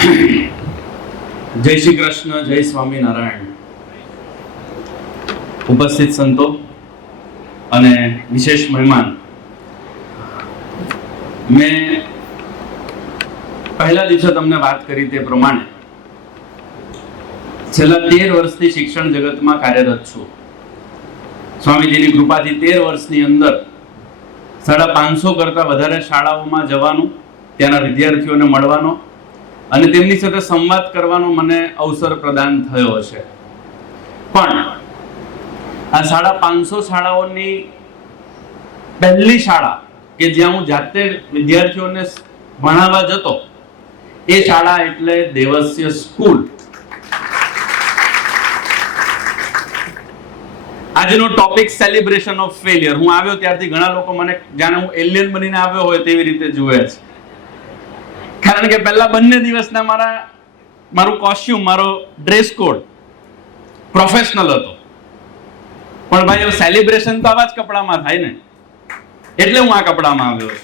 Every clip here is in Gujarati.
જય શ્રી કૃષ્ણ, જય સ્વામિનારાયણ. ઉપસ્થિત સંતો અને વિશેષ મહેમાન, મેં પહેલા દિવસે તમને વાત કરી તે પ્રમાણે છેલ્લા 13 વર્ષથી શિક્ષણ જગતમાં કાર્યરત છું. સ્વામીજીની કૃપાથી 13 વર્ષની અંદર 550 કરતા વધારે શાળાઓમાં જવાનું, ત્યાંના વિદ્યાર્થીઓને મળવાનો અને તેમની સાથે સંવાદ કરવાનો મને અવસર પ્રદાન થયો છે. પણ આ 550 શાળાઓની પહેલી શાળા કે જ્યાં હું જાતે વિદ્યાર્થીઓને ભણાવવા જતો, એ શાળા એટલે દેવસ્ય સ્કૂલ. આજનો ટોપિક સેલિબ્રેશન ઓફ ફેલિયર. હું આવ્યો ત્યારથી ઘણા લોકો મને જાણે હું એલિયન બનીને આવ્યો હોય તેવી રીતે જુએ છે. કારણ કે પહેલા બંને દિવસના મારું કોસ્ટ્યુમ, મારો ડ્રેસ કોડ પ્રોફેશનલ હતો. પણ ભાઈ સેલિબ્રેશન તો આવા જ કપડામાં થાય ને, એટલે હું આ કપડામાં આવ્યો છું.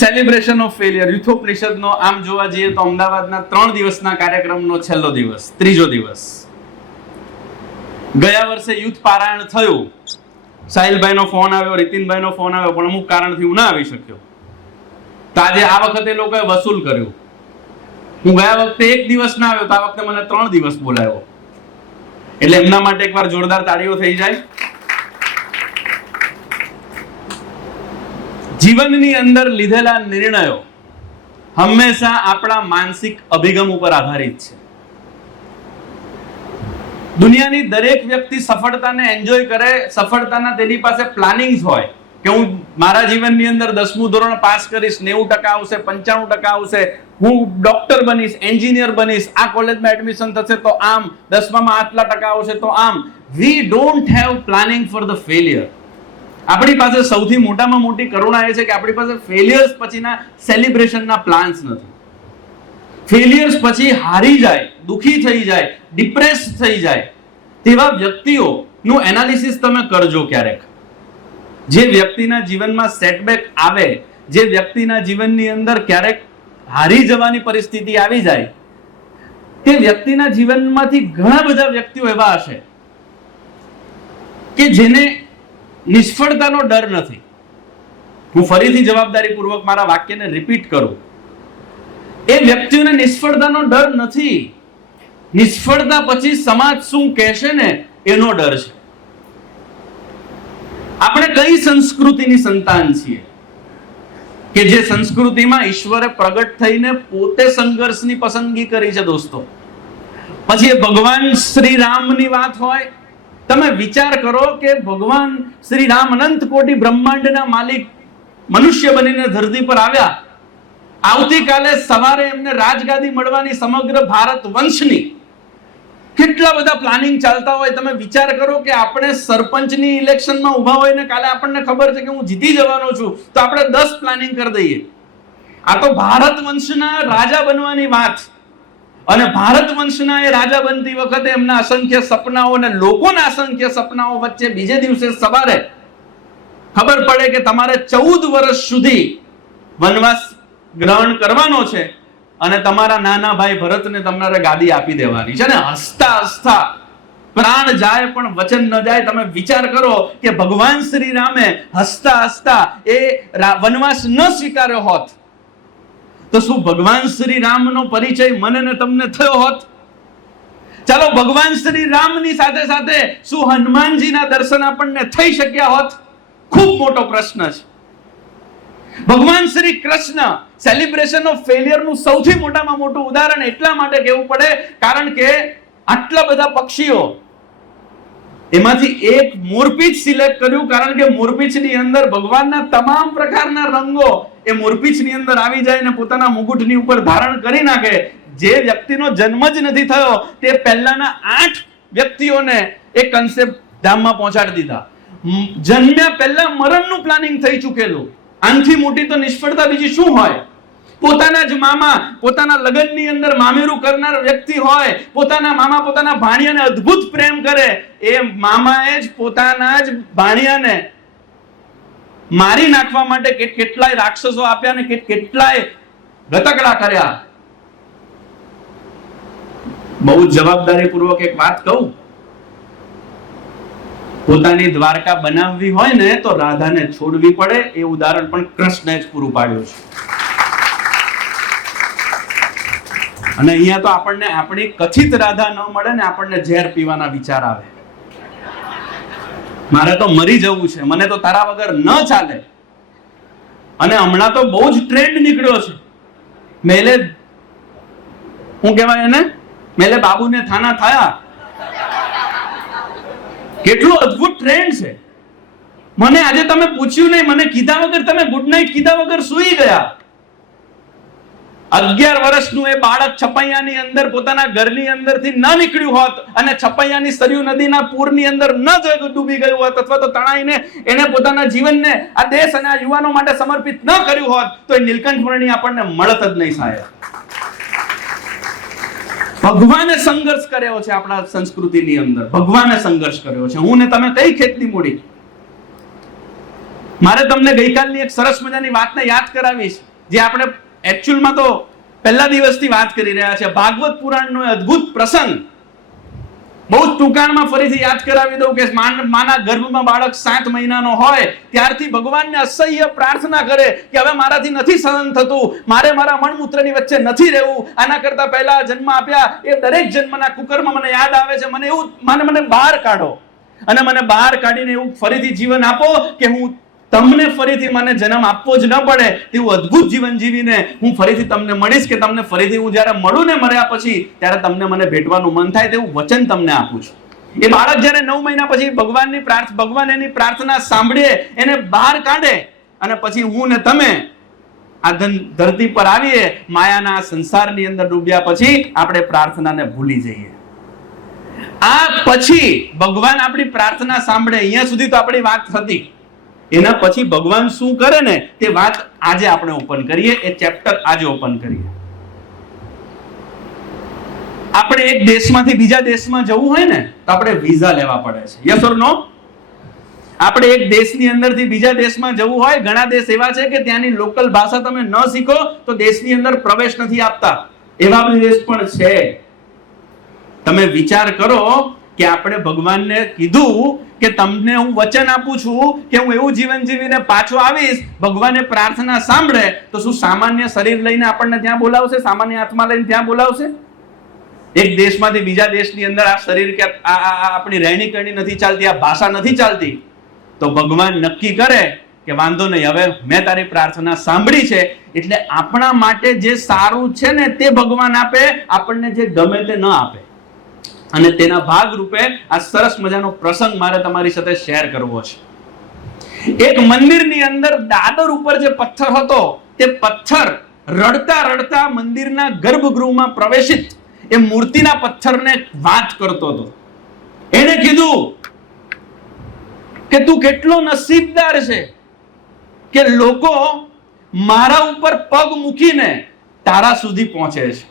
સેલિબ્રેશન ઓફ ફેલિયર યુથોપનિષદનો આમ જોવા જઈએ તો અમદાવાદના 3 દિવસના કાર્યક્રમનો છેલ્લો દિવસ, ત્રીજો દિવસ. ગયા વર્ષે યુથ પારાયણ થયું. સાહિલભાઈનો ફોન આવ્યો, રીતિનભાઈનો ફોન આવ્યો, પણ અમુક કારણથી હું ના આવી શક્યો. તો આજે આ વખતે લોકોએ વસૂલ કર્યું. હું ગયા વખતે 1 દિવસ ના આવ્યો, તો આ વખતે મને 3 દિવસ બોલાવ્યો. એટલે એમના માટે એકવાર જોરદાર તાળીઓ થઈ જાય. જીવનની અંદર લીધેલા નિર્ણયો હંમેશા આપણા માનસિક અભિગમ ઉપર આધારિત છે. દુનિયાની દરેક વ્યક્તિ સફળતાને એન્જોય કરે, સફળતાના તેની પાસે પ્લાનિંગ્સ હોય કે હું મારા જીવનની અંદર 10મું ધોરણ પાસ કરીશ, 90% આવશે, 95% આવશે, હું ડોક્ટર બનીશ, એન્જિનિયર બનીશ, આ કોલેજમાં એડમિશન થશે તો આમ, 10મામાં આટલા ટકા આવશે તો આમ. We don't have planning for the failure. આપણી પાસે સૌથી મોટામાં મોટી કરુણા એ છે કે આપણી પાસે ફેલિયર્સ પછીના સેલિબ્રેશનના પ્લાન્સ નથી. ફેલિયર્સ પછી હારી જાય, દુખી થઈ જાય, ડિપ્રેસ થઈ જાય તેવા વ્યક્તિઓનું એનાલિસિસ તમે કરજો ક્યારેક. જે વ્યક્તિના જીવનમાં સેટબેક આવે, જે વ્યક્તિના જીવનની અંદર ક્યારેક હારી જવાની પરિસ્થિતિ આવી જાય, તે વ્યક્તિના જીવનમાંથી ઘણા બધા વ્યક્તિઓ એવા હશે કે જેને નિષ્ફળતાનો ડર નથી. હું ફરીથી જવાબદારીપૂર્વક મારા વાક્યને રિપીટ કરું. એ વ્યક્તિઓને નિષ્ફળતાનો ડર નથી. નિષ્ફળતા પછી સમાજ શું કહેશે ને એનો ડર છે. આપણે કઈ સંસ્કૃતિની સંતાન છીએ કે જે સંસ્કૃતિમાં ઈશ્વરે પ્રગટ થઈને પોતે સંઘર્ષની પસંદગી કરી છે દોસ્તો. પછી એ ભગવાન શ્રી રામની વાત હોય, તમે વિચાર કરો કે ભગવાન શ્રી રામ અનંત કોટી બ્રહ્માંડના માલિક મનુષ્ય બનીને ધરતી પર આવ્યા. આવતીકાલે સવારે એમને રાજગાદી મળવાની સમગ્ર ભારત વંશની કેટલા બધા પ્લાનિંગ ચાલતા હોય. તમે વિચાર કરો કે આપણે સરપંચની ઇલેક્શનમાં ઉભા હોય ને કાલે આપણને ખબર છે કે હું જીતી જવાનો છું, તો આપણે 10 પ્લાનિંગ કરી દઈએ. આ તો ભારત વંશના રાજા બનવાની વાત. અને ભારત વંશના એ રાજા બનતી વખતે એમના અસંખ્ય સપનાઓ અને લોકોના અસંખ્ય સપનાઓ વચ્ચે બીજે દિવસે સવારે ખબર પડે કે તમારે 14 વર્ષ સુધી વનવાસ ગ્રહણ કરવાનો છે અને તમારા નાના ભાઈ ભરતને તમારે ગાદી આપી દેવાની છે ને. હસતા હસતા પ્રાણ જાય પણ વચન ન જાય. તમે વિચાર કરો કે ભગવાન શ્રી રામે હસતા હસતા એ વનવાસ ન સ્વીકાર્યો હોત તો શું ભગવાન શ્રી રામનો પરિચય મને ને તમને થયો હોત? ચાલો, ભગવાન શ્રી રામની સાથે સાથે શું હનુમાનજીના દર્શન આપણને થઈ શક્યા હોત? ખૂબ મોટો પ્રશ્ન છે. ભગવાન શ્રી કૃષ્ણ સેલિબ્રેશન ઓફ ફેલિયરનું સૌથી મોટામાં મોટું ઉદાહરણ એટલા માટે કહેવું પડે કારણ કે આટલા બધા પક્ષીઓ, એમાંથી એક મોરપીંછ સિલેક્ટ કર્યું કારણ કે મોરપીંછની અંદર ભગવાનના તમામ પ્રકારના રંગો એ મોરપીંછની અંદર આવી જાય અને પોતાના મુગુટની ઉપર ધારણ કરી નાખે. જે વ્યક્તિનો જન્મ જ નથી થયો તે પહેલાના 8 વ્યક્તિઓને એ કન્સેપ્ટ ધામમાં પહોંચાડી દીધા. જન્મ્યા પહેલા મરણનું પ્લાનિંગ થઈ ચૂકેલું. આનથી મોટી તો નિષ્ફળતા બીજી શું હોય? પોતાના જ મામા પોતાના લગ્નની અંદર મામેરું કરનાર વ્યક્તિ હોય, પોતાના મામા પોતાના ભાણિયાને અદ્ભુત પ્રેમ કરે, એ મામાએ જ પોતાના જ ભાણિયાને મારી નાખવા માટે કેટલાય રાક્ષસો આપ્યા ને કેટલાય ગતકડા કર્યા. બહુ જવાબદારીપૂર્વક એક વાત કહું, પોતાની દ્વારકા બનાવવી હોય ને તો રાધાને છોડવી પડે. એ ઉદાહરણ પણ કૃષ્ણએ જ પૂરું પાડ્યું છે. અને અહીંયા તો આપણને આપણી કથિત રાધા ન મળે ને આપણને ઝેર પીવાના વિચાર આવે. મારે તો મરી જવું છે, મને તો તારા વગર ન ચાલે. અને હમણાં તો બહુ જ ટ્રેન્ડ નીકળ્યો છે. મેલે શું કહેવાય એને, મેલે બાબુને થાના થયા. કેટલો અદ્ભુત ટ્રેન્ડ છે. મને આજે તમે પૂછ્યું નહીં, મને કીધા વગર તમે ગુડ નાઇટ કીધા વગર સૂઈ ગયા. 11 વર્ષનું એ બાળક છપૈયાની અંદર પોતાના ઘરની અંદરથી ન નીકળ્યું હોત અને છપૈયાની સરયુ નદીના પૂરની અંદર ન ડૂબી ગયું હોત અથવા તો તણાઈને એને પોતાના જીવનને આ દેશ અને આ યુવાનો માટે સમર્પિત ન કર્યું હોત તો એ નીલકંઠ વર્ણી આપણને મળત જ નહીં સાહેબ. ભગવાને સંઘર્ષ કર્યો છે આપણા સંસ્કૃતિની અંદર. ભગવાને સંઘર્ષ કર્યો છે. હું ને તમે કઈ ખેતની મૂડી. મારે તમને ગઈકાલની એક સરસ મજાની વાતને યાદ કરાવી છે, જે આપણે એકચ્યુઅલમાં તો પહેલા દિવસથી વાત કરી રહ્યા છે. ભાગવત પુરાણનો અદ્ભુત પ્રસંગ બહુ જ ટૂંકાણમાં ફરીથી યાદ કરાવી દઉં કે માના ગર્ભમાં બાળક 7 મહિનાનો હોય ત્યારથી ભગવાનને અસહ્ય પ્રાર્થના કરે કે હવે મારાથી નથી સહન થતું, મારે મારા મણમૂત્રની વચ્ચે નથી રહેવું. આના કરતા પહેલા જન્મ આપ્યા એ દરેક જન્મના કુકર્મ મને યાદ આવે છે. મને એવું મને બહાર કાઢો અને મને બહાર કાઢીને એવું ફરીથી જીવન આપો કે હું તમને ફરીથી મને જન્મ આપવો જ ન પડે તેવું અદ્ભુત જીવન જીવીને હું ફરીથી તમને મળીશ, કે તમને ફરીથી હું જ્યારે મળું ને મર્યા પછી ત્યારે તમને મને ભેટવાનું મન થાય તેવું વચન તમને આપું છું. એ બાળક જ્યારે 9 મહિના પછી ભગવાન એની પ્રાર્થના સાંભળીએ એને બહાર કાઢે અને પછી હું ને તમે આ ધરતી પર આવીએ. માયાના સંસારની અંદર ડૂબ્યા પછી આપણે પ્રાર્થનાને ભૂલી જઈએ. આ પછી ભગવાન આપણી પ્રાર્થના સાંભળે. અહીંયા સુધી તો આપણી વાત હતી. એના પછી ભગવાન શું કરે ને તે વાત આજે આપણે ઓપન કરીએ. એ ચેપ્ટર આજે ઓપન કરીએ. આપણે એક દેશમાંથી બીજા દેશમાં જવું હોય ને તો આપણે વિઝા લેવા પડે છે. યસ ઓર નો? આપણે એક દેશની અંદરથી બીજા દેશમાં જવું હોય, ઘણા દેશ એવા છે કે ત્યાંની લોકલ ભાષા તમે ન શીખો તો દેશની અંદર પ્રવેશ નથી આપતા. એવા દેશ પણ છે. તમે વિચાર કરો કે આપણે ભગવાનને કીધું કે તમને હું વચન આપું છું કે હું એવું જીવન જીવીને પાછો આવીશ. ભગવાને પ્રાર્થના સાંભળે તો શું સામાન્ય શરીર લઈને આપણને ત્યાં બોલાવશે? સામાન્ય આત્મા લઈને ત્યાં બોલાવશે? એક દેશમાંથી બીજા દેશની અંદર આ શરીર કે આપણી રહેણી કરણી નથી ચાલતી, આ ભાષા નથી ચાલતી, તો ભગવાન નક્કી કરે કે વાંધો નહીં, હવે મેં તારી પ્રાર્થના સાંભળી છે એટલે આપણા માટે જે સારું છે ને તે ભગવાન આપે, આપણને જે ગમે તે ન આપે. અને તેના ભાગ રૂપે આ સરસ મજાનો પ્રસંગ મારે તમારી સાથે શેર કરવો છે. એક મંદિરની અંદર દાદર ઉપર જે પથ્થર હતો તે પથ્થર રડતા રડતા મંદિરના ગર્ભગૃહમાં પ્રવેશિત એ મૂર્તિના પથ્થરને વાત કરતો હતો. એને કીધું કે તું કેટલો નસીબદાર છે કે લોકો મારા ઉપર પગ મૂકીને તારા સુધી પહોંચે છે.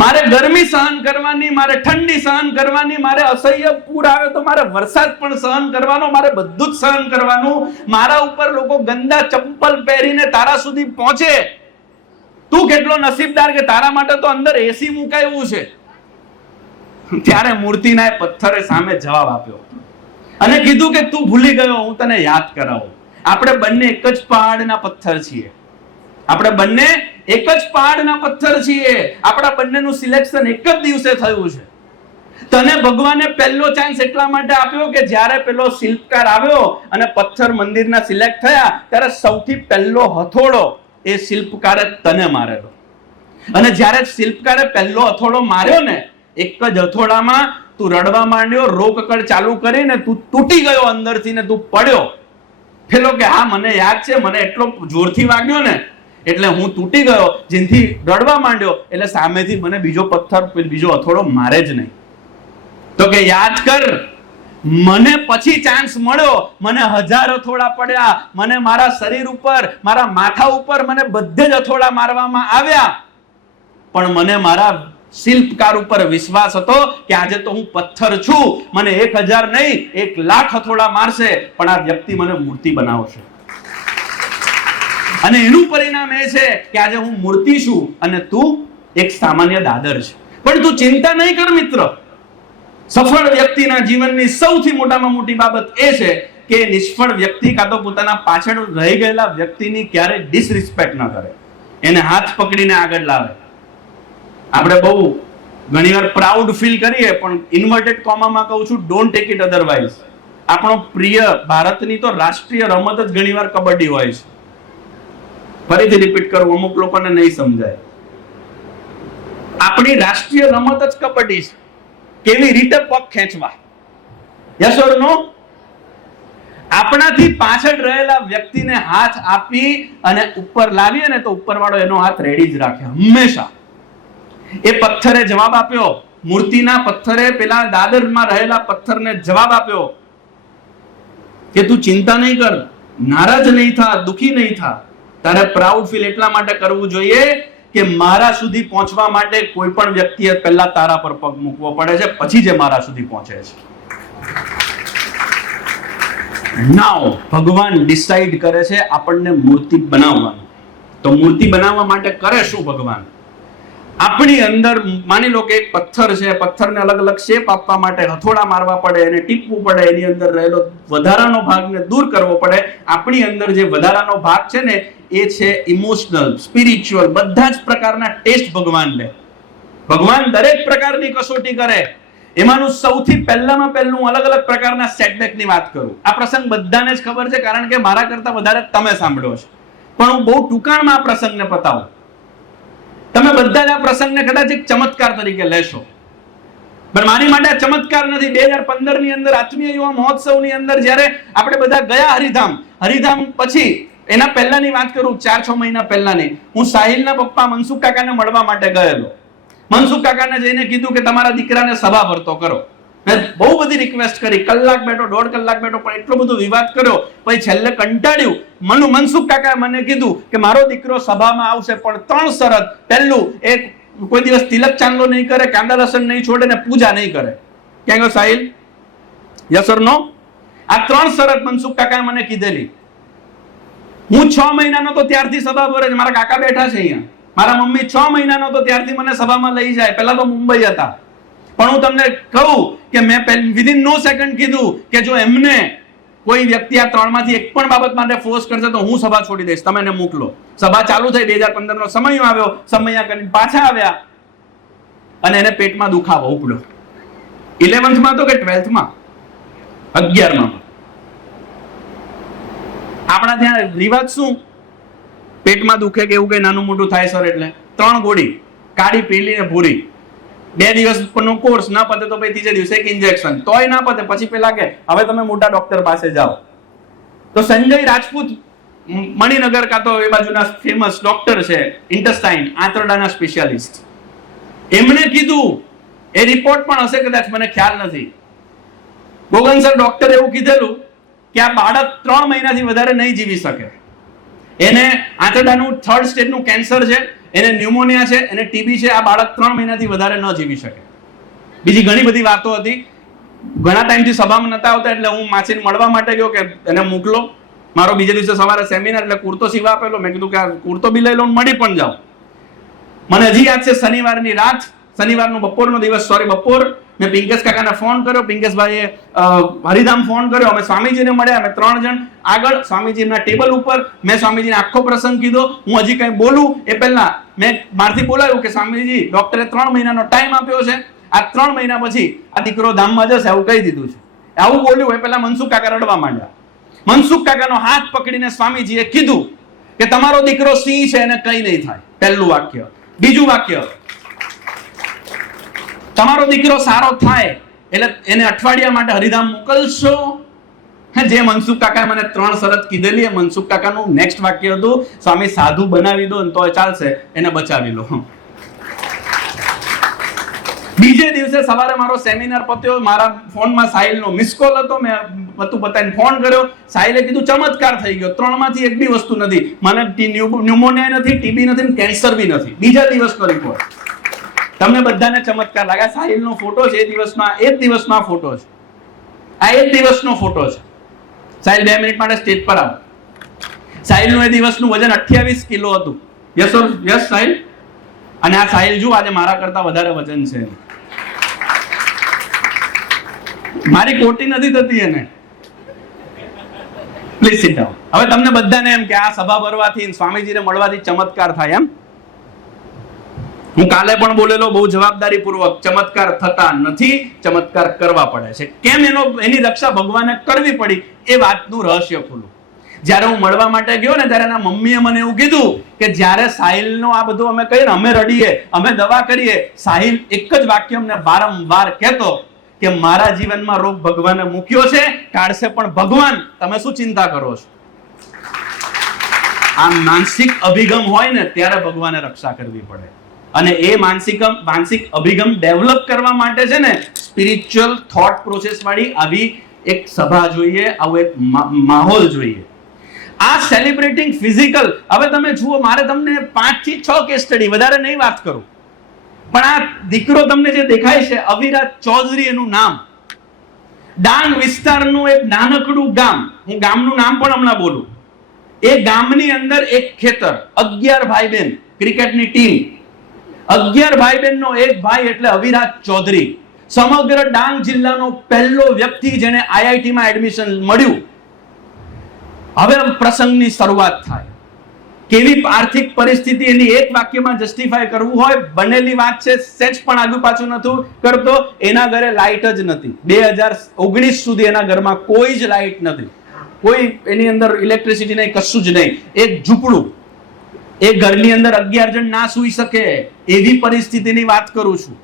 મારે ગરમી સહન કરવાની, મારે ઠંડી સહન કરવાની, મારે અસહ્ય પૂર આવે તો મારે વરસાદ પણ સહન કરવાનો, મારે બધું જ સહન કરવાનું. મારા ઉપર લોકો ગંદા ચંપલ પહેરીને તારા સુધી પહોંચે. તું કેટલો નસીબદાર કે તારા માટે તો અંદર એસી મુકાયું છે. ત્યારે મૂર્તિના પથ્થરે સામે જવાબ આપ્યો અને કીધું કે તું ભૂલી ગયો, હું તને યાદ કરાવું. આપણે બંને એક જ પહાડના પથ્થર છીએ. આપણે બંને એક જ પહાડના પથ્થર છીએ. આપણા બંનેનું સિલેક્શન એક જ દિવસે થયું છે. તને ભગવાને પહેલો ચાન્સ એટલા માટે આપ્યો કે જ્યારે પેલો શિલ્પકાર આવ્યો અને પથ્થર મંદિરના સિલેક્ટ થયા ત્યારે સૌથી પહેલો હથોડો એ શિલ્પકારે તને મારેલો. અને જ્યારે શિલ્પકારે પહેલો હથોડો માર્યો ને, એક જ હથોડામાં તું રડવા માંડ્યો, રોકકળ ચાલુ કરીને તું તૂટી ગયો અંદરથી ને તું પડ્યો. પેલો કે હા મને યાદ છે, મને એટલો જોરથી વાગ્યો ને એટલે હું તૂટી ગયો. જેથી રડવા માંડ્યો એટલે સામેથી મને બીજો હથોડો મારે જ નહીં. તો કે યાદ કર, મને પછી ચાન્સ મળ્યો, મને 1000 હથોડા પડ્યા, મને મારા શરીર ઉપર, મારા માથા ઉપર મને બધે જ હથોડા મારવામાં આવ્યા, પણ મને મારા શિલ્પકાર ઉપર વિશ્વાસ હતો કે આજે તો હું પથ્થર છું, મને 1000 નહીં 1,00,000 હથોડા મારશે પણ આ વ્યક્તિ મને મૂર્તિ બનાવશે. અને એનું પરિણામ એ છે કે આજે હું મૂર્તિ છું અને તું એક સામાન્ય દાદર છે. પણ તું ચિંતા નહીં કર મિત્ર. સફળ વ્યક્તિના જીવનની સૌથી મોટામાં મોટી બાબત એ છે કે નિષ્ફળ વ્યક્તિ કાં તો પોતાના પાછળ રહી ગયેલા વ્યક્તિની ક્યારે ડિસરિસ્પેક્ટ ન કરે, એને હાથ પકડીને આગળ લાવે. આપણે બહુ ઘણીવાર પ્રાઉડ ફીલ કરીએ, પણ ઇન્વર્ટેડ કોમામાં કહું છું, ડોન્ટ ટેક ઇટ અધરવાઇઝ. આપણો પ્રિય ભારતની તો રાષ્ટ્રીય રમત જ ઘણીવાર કબડ્ડી હોય છે. ફરીથી રિપીટ કરું, અમુક લોકોને નહીં સમજાય. આપણી રાષ્ટ્રીય રમત જ કબડ્ડી છે. કેવી રીતે પગ ખેંચવા, યસ ઓર નો? આપણાથી પાછળ રહેલા વ્યક્તિને હાથ આપી અને ઉપર લાવીએ ને તો ઉપરવાળો એનો હાથ રેડી જ રાખે હંમેશા. એ પથ્થરે જવાબ આપ્યો, મૂર્તિના પથ્થરે પેલા દાદરમાં રહેલા પથ્થરને જવાબ આપ્યો કે તું ચિંતા નહીં કર, નારાજ નહીં થા, દુખી નહીં થા. તારે પ્રાઉડ ફીલ એટલા માટે કરવું જોઈએ કે મારા સુધી પહોંચવા માટે કોઈ પણ વ્યક્તિએ પહેલા તારા પર પગ મૂકવો પડે છે, પછી જે મારા સુધી પહોંચે છે. નાઉ ભગવાન ડિસાઈડ કરે છે આપણને મૂર્તિ બનાવવાનું. તો મૂર્તિ બનાવવા માટે કરે શું ભગવાન? આપણી અંદર માની લો કે એક પથ્થર છે, પથ્થરને અલગ અલગ શેપ આપવા માટે હથોડા મારવા પડે, એને ટીપવું પડે, એની અંદર રહેલો વધારાનો ભાગને દૂર કરવો પડે. આપણી અંદર જે વધારાનો ભાગ છે ને એ છે ઇમોશનલ, સ્પિરિચ્યુઅલ, બધા જ પ્રકારના ટેસ્ટ ભગવાન લે. ભગવાન દરેક પ્રકારની કસોટી કરે. એમાંનું સૌથી પહેલામાં પહેલું અલગ અલગ પ્રકારના સેટબેકની વાત કરું. આ પ્રસંગ બધાને જ ખબર છે, કારણ કે મારા કરતા વધારે તમે સાંભળ્યો છે, પણ હું બહુ ટૂંકાણમાં આ પ્રસંગને પતાવું. તમે બધા જ આ પ્રસંગને કદાચ એક ચમત્કાર તરીકે લેશો, પણ મારી માટે આ ચમત્કાર નથી. 2015 ની અંદર આત્મીય યુવા મહોત્સવની અંદર જ્યારે આપણે બધા ગયા હરિધામ પછી એના પહેલાની વાત કરું, 4-6 મહિના પહેલાની, હું સાહિલના પપ્પા મનસુખ કાકાને મળવા માટે ગયેલો. મનસુખ કાકાને જઈને કીધું કે તમારા દીકરાને સભા ભરતો કરો. મેં બહુ બધી રિક્વેસ્ટ કરી, કલાક બેઠો, 1.5 કલાક બેઠો, પણ એટલો બધો વિવાદ કર્યો, પછી છેલ્લે કંટાળ્યું. મનસુખ કાકાએ મને કીધું કે મારો દીકરો સભામાં આવશે, પણ 3 શરત. પહેલું, એક કોઈ દિવસ તિલક ચાંદલો નહીં કરે, કાંદા લસણ નહીં છોડે ને પૂજા નહીં કરે. ક્યાં ગયો સાહિલ? યસ ઓર નો? આ 3 શરત મનસુખ કાકાએ મને કીધેલી. હું 6 મહિનાનો તો ત્યારથી સભા ભરે છે. મારા કાકા બેઠા છે અહીંયા. મારા મમ્મી 6 મહિનાનો તો ત્યારથી મને સભામાં લઈ જાય. પહેલા તો મુંબઈ હતા, પણ હું તમને કહું કે મેં વિધિન નો સેકન્ડ કીધું કે જો એમને કોઈ વ્યક્તિ આ 3 માંથી એક પણ બાબત માટે ફોર્સ કરશે તો હું સભા છોડી દઈશ, તમે એને મોકલો. સભા ચાલુ થઈ, 2015 નો સમય આવ્યો, સમયા કરીને પાછા આવ્યા અને એને પેટમાં દુખાવો ઉપડ્યો. 11th માં તો કે 12th માં, 11માં. આપણા ત્યાં રિવાજ શું? પેટમાં દુખે કે એવું કઈ નાનું મોટું થાય સર એટલે 3 ગોળી, કાળી, પીળી ને ભૂરી. 2 દિવસનો કોર્સ, ના પતે તો પછી 3જે દિવસે એક ઇન્જેક્શન. તોય ના પતે પછી પેલા કે હવે તમે મોટા ડોક્ટર પાસે જાઓ. તો સંજય રાજપૂત મણિનગર કાં તો એ બાજુના ફેમસ ડોક્ટર છે, ઇન્ટેસ્ટાઇન, આંતરડાના સ્પેશિયાલિસ્ટ. એમણે કીધું, એ રિપોર્ટ પણ હશે કદાચ, મને ખ્યાલ નથી. ગોગન સર ડોક્ટર એવું કીધેલું કે આ બાળક 3 મહિનાથી વધારે નહીં જીવી શકે. એને આંતરડાનું 3rd સ્ટેજનું કેન્સર છે, એને ન્યુમોનિયા છે, એને ટીબી છે. આ બાળક 3 મહિનાથી વધારે ન જીવી શકે. બીજી ઘણી બધી વાતો હતી. ઘણા ટાઈમથી સભામાં નતા આવતા, એટલે હું માસીને મળવા માટે ગયો કે એને મોકલો. મારો બીજે દિવસે સવારે સેમિનાર, એટલે કુર્તો સીવા આપેલો. મેં કીધું કે આ કુર્તો બી લઈ લો, મળી પણ જાઓ. મને હજી યાદ છે, શનિવારની રાત, શનિવારનો બપોરનો દિવસ, બપોર, મેં પિંકેશ કાકાને ફોન કર્યો. પિંકેશભાઈએ હરિધામ ફોન કર્યો. અમે સ્વામીજીને મળ્યા, અમે 3 જણ આગળ સ્વામીજીના ટેબલ ઉપર. મેં સ્વામીજીને આખો પ્રસંગ કીધો. હું હજી કઈ બોલું એ પહેલા મેં મારથી બોલાવ્યું કે સ્વામીજી, ડોક્ટરે 3 મહિનાનો ટાઈમ આપ્યો છે, આ 3 મહિના પછી આ દીકરો ધામમાં જશે, આવું કહી દીધું છે. આવું બોલ્યું એ પહેલા મનસુખ કાકા રડવા માંડ્યા. મનસુખ કાકાનો હાથ પકડીને સ્વામીજીએ કીધું કે તમારો દીકરો સિંહ છે, એને કઈ નહીં થાય. પહેલું વાક્ય. બીજું વાક્ય, તમારો દીકરો સારો થાય એટલે એને અઠવાડિયા માટે હરિધામ મોકલશો. જે મનસુખ કાકાએ મને 3 શરત કીધેલી, એ મનસુખ કાકાનું નેક્સ્ટ વાક્ય હતું, સ્વામી સાધુ બનાવી દો ને તો ચાલશે, એને બચાવી લો. બીજે દિવસે સવારે મારો સેમિનાર પત્યો. મારા ફોનમાં સાહિલનો મિસ કોલ હતો. મેં બધું બતાવીને ફોન કર્યો. સાહિલે કીધું ચમત્કાર થઈ ગયો, 3 માંથી એક બી વસ્તુ નથી. મને ન્યુમોનિયા નથી, ટીબી નથી, કેન્સર બી નથી. બીજા દિવસનો રિપોર્ટ. તમને બધાને ચમત્કાર લાગ્યા. સાહિલનો ફોટો છે, એ જ દિવસનો ફોટો છે. આ 1 દિવસનો ફોટો છે. સાહિલ 2 મિનિટ માટે સ્ટેજ પર આવો. સાહિલનું એ દિવસનું વજન 28 કિલો હતું. યસ સાહિલ. અને આ સાહિલ જો આજે મારા કરતા વધારે વજન છે. મારી કોટી નથી થતી એને. Please sit down. હવે તમને બધાને એમ કે આ સભા ભરવાથી સ્વામીજીને મળવાથી ચમત્કાર થાય એમ. હું કાલે પણ બોલેલો બહુ જવાબદારી પૂર્વક, ચમત્કાર થતા નથી, ચમત્કાર કરવા પડે છે. કેમ એની રક્ષા ભગવાને કરવી પડી એ વાતનું રહસ્ય ખુલ્લું. જ્યારે હું મળવા માટે ગયો ને ત્યારે એના મમ્મીએ મને એવું કીધું કે જ્યારે સાહિલનો આ બધું અમે કહીએ ને, અમે રડીએ, અમે દવા કરીએ, સાહિલ એક જ વાક્ય અમને વારંવાર કહેતો કે મારા જીવનમાં રોગ ભગવાને મૂક્યો છે, કાઢશે પણ ભગવાન, તમે શું ચિંતા કરો છો? આ માનસિક અભિગમ હોય ને ત્યારે ભગવાને રક્ષા કરવી પડે. અને એ માનસિક અભિગમ ડેવલપ કરવા માટે છે ને સ્પિરિચ્યુઅલ થોટ પ્રોસેસ વાળી આવી એક સભા જોઈએ, આવો એક માહોલ જોઈએ. આ સેલિબ્રેટિંગ ફિઝિકલ, હવે તમે જુઓ, મારે તમને 5 થી 6 કેસ સ્ટડી, વધારે નહીં વાત કરું, પણ આ દીકરો તમને જે દેખાય છે, અવિરાજ ચૌધરી એનું નામ, ડાંગ વિસ્તારનું એક નાનકડું ગામ, હું ગામનું નામ પણ હમણાં બોલું. એ ગામની અંદર એક ખેતર, 11 ભાઈ બહેન, ક્રિકેટની ટીમ, 11 ભાઈ બહેનનો એક ભાઈ એટલે અવિરાજ ચૌધરી, સમગ્ર ડાંગ જિલ્લાનો પહેલો વ્યક્તિ જેને આઈઆઈટીમાં એડમિશન મળ્યું. હવે પ્રસંગની શરૂઆત થાય. કેવી આર્થિક પરિસ્થિતિ એની એક વાક્યમાં જસ્ટિફાય કરવું હોય, બનેલી વાત છે, સેજ પણ આગુ પાછું નતું કરતો. એના ઘરે લાઇટ જ નથી. 2019 સુધી એના ઘરમાં કોઈ જ લાઇટ નથી, કોઈ એની અંદર ઇલેક્ટ્રિસિટી નહીં, કશું જ નહીં. એક ઝૂંપડું, એ ઘરની અંદર 11 જણ ના સૂઈ શકે એવી પરિસ્થિતિની વાત કરું છું.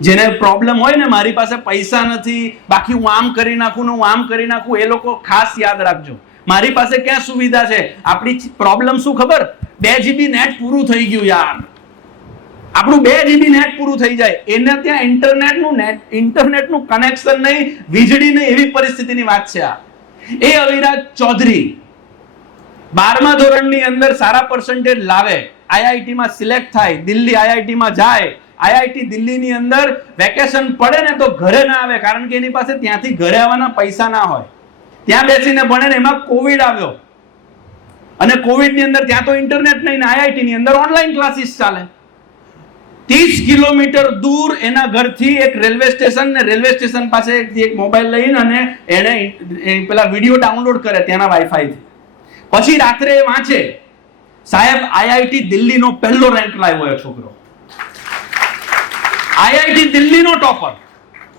જેને પ્રોબ્લેમ હોય ને, મારી પાસે પૈસા નથી, બાકી હું આમ કરી નાખું ને હું આમ કરી નાખું, એ લોકો ખાસ યાદ રાખજો, મારી પાસે ક્યાં સુવિધા છે. આપણી પ્રોબ્લેમ શું ખબર? 2 GB નેટ પૂરું થઈ ગયું યાર. આપણું 2 GB નેટ પૂરું થઈ જાય, એને ત્યાં ઇન્ટરનેટનું કનેક્શન નહીં, વીજળી નહીં, એવી પરિસ્થિતિની વાત છે આ. એ અવિરાજ ચૌધરી 12મા ધોરણની અંદર સારા પર્સન્ટેજ લાવે, આઈઆઈટીમાં સિલેક્ટ થાય, દિલ્હી આઈઆઈટીમાં જાય. આઈઆઈટી દિલ્હીની અંદર વેકેશન પડે ને તો ઘરે ના આવે, કારણ કે એની પાસે ત્યાંથી ઘરે આવવાના પૈસા ના હોય. ત્યાં બેસીને ભણે ને એમાં કોવિડ આવ્યો, અને કોવિડની અંદર ત્યાં તો ઇન્ટરનેટ નહીં, આઈઆઈટી ની અંદર ઓનલાઈન ક્લાસીસ ચાલે. 30 કિલોમીટર દૂર એના ઘરથી એક રેલવે સ્ટેશન, ને રેલવે સ્ટેશન પાસે એક મોબાઈલ લઈને અને એને પેલા વિડીયો ડાઉનલોડ કરે ત્યાંના વાઈફાઈથી. પછી રાત્રે વાંચે, સાહેબ આઈઆઈટી દિલ્હીનો પહેલો રેન્ક લાવ્યો એ છોકરો, આઈઆઈટી દિલ્હીનો ટોપર.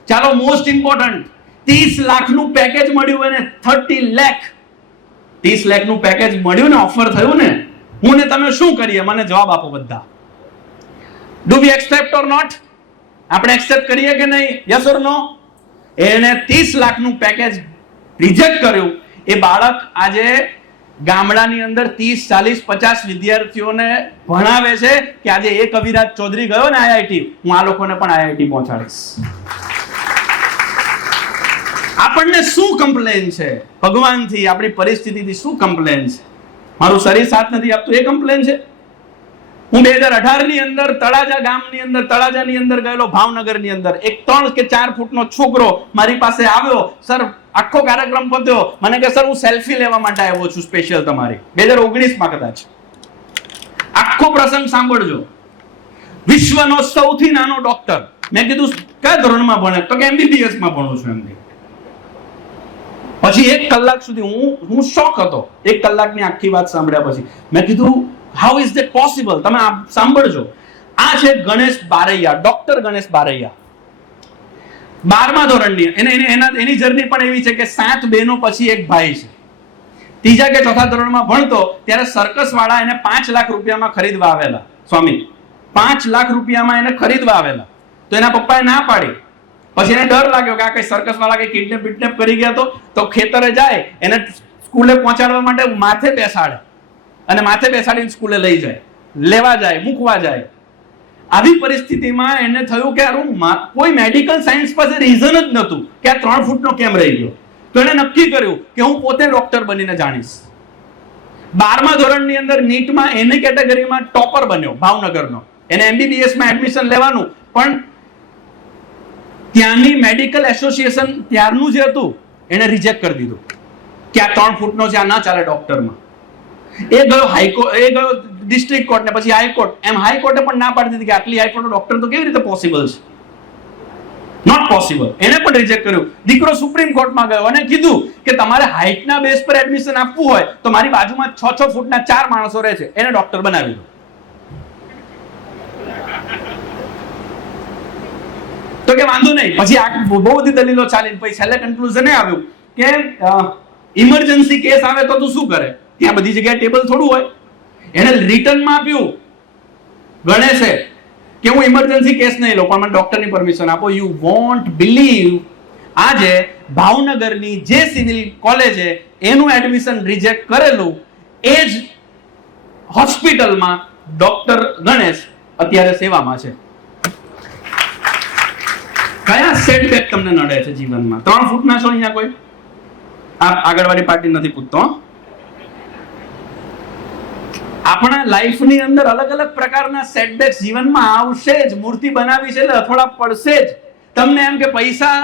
ચાલો મોસ્ટ ઇમ્પોર્ટન્ટ, 30 લાખનું પેકેજ મળ્યું એને, 30 લાખ 30 લાખનું પેકેજ મળ્યું ને, ઓફર થયું ને, હું ને તમે શું કરીએ? મને જવાબ આપો બધા. Do we accept or not? આપણે એક્સેપ્ટ કરીએ કે નહીં? Yes or no? એને 30 લાખનું પેકેજ રિજેક્ટ કર્યું. એ બાળક આજે ગામડાની અંદર 30, 40, 50 વિદ્યાર્થીઓને ભણાવે છે કે આજે એક અવિરાજ ચૌધરી ગયો ને આઈઆઈટી, હું આ લોકોને પણ આઈઆઈટી પહોંચાડીશ. આપણને શું કમ્પ્લેન છે ભગવાનથી, આપણી પરિસ્થિતિથી શું કમ્પ્લેન છે? મારું શરીર સાથ નથી આપતું એ કમ્પ્લેન છે? હું 2018 ની અંદર તળાજા ગામની અંદર, તળાજાની અંદર ગયેલો, ભાવનગરની અંદર, એક 3 કે 4 ફૂટનો છોકરો મારી પાસે આવ્યો. સર, આખો કાર્યક્રમ પત્યો, મને કે સર હું સેલ્ફી લેવા માટે આવ્યો છું સ્પેશિયલ તમારી. 2019માં કદાચ. આખો પ્રસંગ સાંભળજો. વિશ્વનો સૌથી નાનો ડોક્ટર. મેં કીધું કયા ધોરણમાં ભણે? તો કે MBBS માં ભણું છું એમ. પછી 1 કલાક સુધી હું શોક હતો. 1 કલાકની આખી વાત સાંભળ્યા પછી મેં કીધું હાઉ ઇઝ ધેટ પોસિબલ? તમે સાંભળજો. આ છે ગણેશ બારૈયા, ડોક્ટર ગણેશ બારૈયા, 12મા ધોરણની. એની જર્ની પણ એવી છે કે 7 બહેનો પછી એક ભાઈ છે. 3જા કે 4થા ધોરણમાં ભણતો ત્યારે સર્કસ વાળા એને 5 લાખ રૂપિયામાં ખરીદવા આવેલા. સ્વામી, 5 લાખ રૂપિયામાં એને ખરીદવા આવેલા, તો એના પપ્પાએ ના પાડી. પછી એને ડર લાગ્યો કે આ કઈ સર્કસ વાળા કઈ કિડનેપ કરી ગયા તો ખેતરે જાય, એને સ્કૂલે પહોંચાડવા માટે માથે બેસાડે, અને માથે બેસાડીને સ્કૂલે લઈ જાય, લેવા જાય, મૂકવા જાય. આવી પરિસ્થિતિમાં એને થયું કે કોઈ મેડિકલ સાયન્સ પાસે રીઝન જ નતું કે આ 3 ફૂટનો કેમ રહી ગયો. તો એને નક્કી કર્યું કે હું પોતે ડોક્ટર બનીને જાણીશ. 12મા ધોરણની અંદર નીટમાં એની કેટેગરીમાં ટોપર બન્યો ભાવનગરનો. એને MBBS માં એડમિશન લેવાનું, પણ ત્યાંની મેડિકલ એસોસિએશન ત્યારનું જે હતું એને રિજેક્ટ કરી દીધું કે આ 3 ફૂટનો છે, આ ના ચાલે ડોક્ટરમાં. એ ગયો હાઈકોર્ટ, એ ગયો ડિસ્ટ્રિક્ટ કોર્ટ ને પછી હાઈકોર્ટ. એમ હાઈકોર્ટે પણ ના પાડી દીધી કે આટલી હાઈકોર્ટનો ડોક્ટર તો કેવી રીતે પોસિબલ છે? Not possible. એને પણ રિજેક્ટ કર્યું. દીકરો સુપ્રીમ કોર્ટમાં ગયો અને કીધું કે તમારે હાઈટના બેઝ પર એડમિશન આપવું હોય તો મારી બાજુમાં 6 ફૂટના 4 માણસો રહે છે, એને ડોક્ટર બનાવી દો. તો કે વાંધો નહીં. પછી આ બહુ બધી દલીલો ચાલી, પછી છેલ્લે કન્ક્લુઝન એ આવ્યું કે ઇમરજન્સી કેસ આવે તો તું શું કરે? ત્યાં બધી જગ્યાએ ટેબલ થોડું હોય. એને રિટર્નમાં આપ્યું ગણેશે કે હું ઇમરજન્સી કેસ નહીં લઉં, પણ મને ડોક્ટરની પરમિશન આપો. યુ વોન્ટ બિલીવ, આજે ભાવનગરની જે સિવિલ કોલેજે એનું એડમિશન રિજેક્ટ કરેલું એ જ હોસ્પિટલમાં ડોક્ટર ગણેશ અત્યારે સેવામાં છે. કયા સેટબેક તમને નડે છે જીવનમાં? 3 ફૂટના છો અહીંયા કોઈ? આ આગળવાળી પાર્ટી નથી પૂછતો. આપણા લાઈફની અંદર અલગ અલગ પ્રકારના સેટબેક્સ જીવનમાં આવશે જ. મૂર્તિ બનાવી છે એટલે અથોડા પડશે જ. તમને એમ કે પૈસા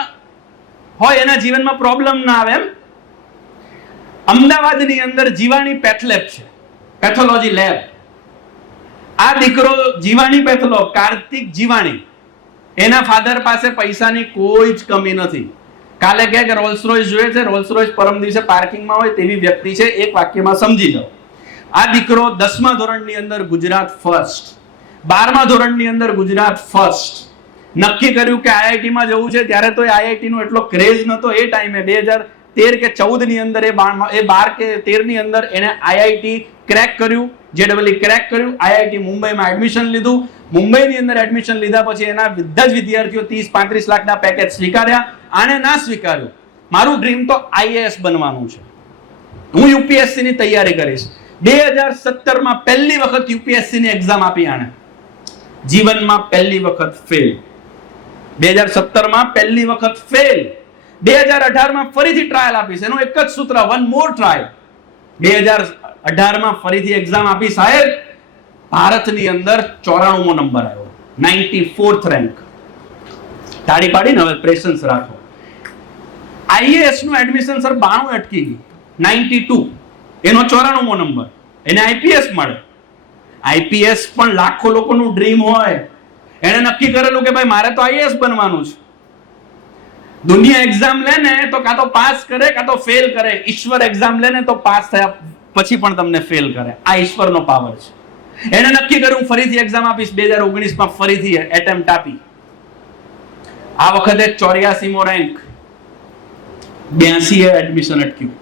હોય એના જીવનમાં પ્રોબ્લેમ ના આવે એમ. અમદાવાદની અંદર જીવાણી પેથલેબ છે, પેથોલોજી લેબ. આ દીકરો જીવાણી પેથોલોગ કાર્તિક જીવાણી, એના ફાધર પાસે પૈસાની કોઈ જ કમી નથી. કાલે કહે કે રોલ્સ રોયસ જોઈએ છે, રોલ્સ રોયસ પરમ દિવસે પાર્કિંગમાં હોય તેવી વ્યક્તિ છે. એક વાક્યમાં સમજી જાઓ. આ દીકરો 10મા ધોરણની અંદર ગુજરાત ફર્સ્ટ, 12મા ધોરણની અંદર ગુજરાત ફર્સ્ટ. નક્કી કર્યું કે આઈઆઈટીમાં જવું છે, ત્યારે તો આઈઆઈટી નો એટલો ક્રેઝ નતો એ ટાઈમે. 2013 કે 14 ની અંદર એ 12 કે 13 ની અંદર એને આઈઆઈટી ક્રેક કર્યું, જેડબલઈ ક્રેક કર્યું. આઈઆઈટી મુંબઈમાં એડમિશન લીધું. મુંબઈની અંદર એડમિશન લીધા પછી એના બધા જ વિદ્યાર્થીઓ 30-35 લાખના પેકેજ સ્વીકાર્યા. આને ના સ્વીકાર્યું. મારું ડ્રીમ તો આઈએએસ બનવાનું છે, હું યુપીએસસી ની તૈયારી કરીશ. 2017માં પહેલી વખત યુપીએસસી ની એક્ઝામ આપી આણે, જીવનમાં પહેલી વખત ફેલ. 2017માં પહેલી વખત ફેલ. 2018માં ફરીથી ટ્રાયલ આપીશ, એનું એક જ સૂત્ર, વન મોર ટ્રાય. 2018માં ફરીથી એક્ઝામ આપી સાહેબ, ભારતની અંદર 94મો નંબર આવ્યો, 94th રેન્ક. તાળી પાડીને હવે પ્રેશન્સ રાખો. આઈએએસ નું એડમિશન સર 92 અટકી ગઈ, 92, એનો 94મો નંબર. એને આઈપીએસ મળે. આઈપીએસ પણ લાખો લોકોનું ડ્રીમ હોય. એને નક્કી કરેલું કે ભાઈ મારે તો આઈએએસ બનવાનું છે. દુનિયા એક્ઝામ લે ને તો કાં તો પાસ કરે કાં તો ફેલ કરે. ઈશ્વર એક્ઝામ લે ને તો પાસ થયા પછી પણ તમને ફેલ કરે. આ ઈશ્વરનો પાવર છે. એને નક્કી કર્યું ફરીથી એક્ઝામ આપીશ. 2019માં ફરીથી એટેમ્પ્ટ આપી. આ વખતે 84મો રેન્ક, 82 એડમિશન અટક્યું.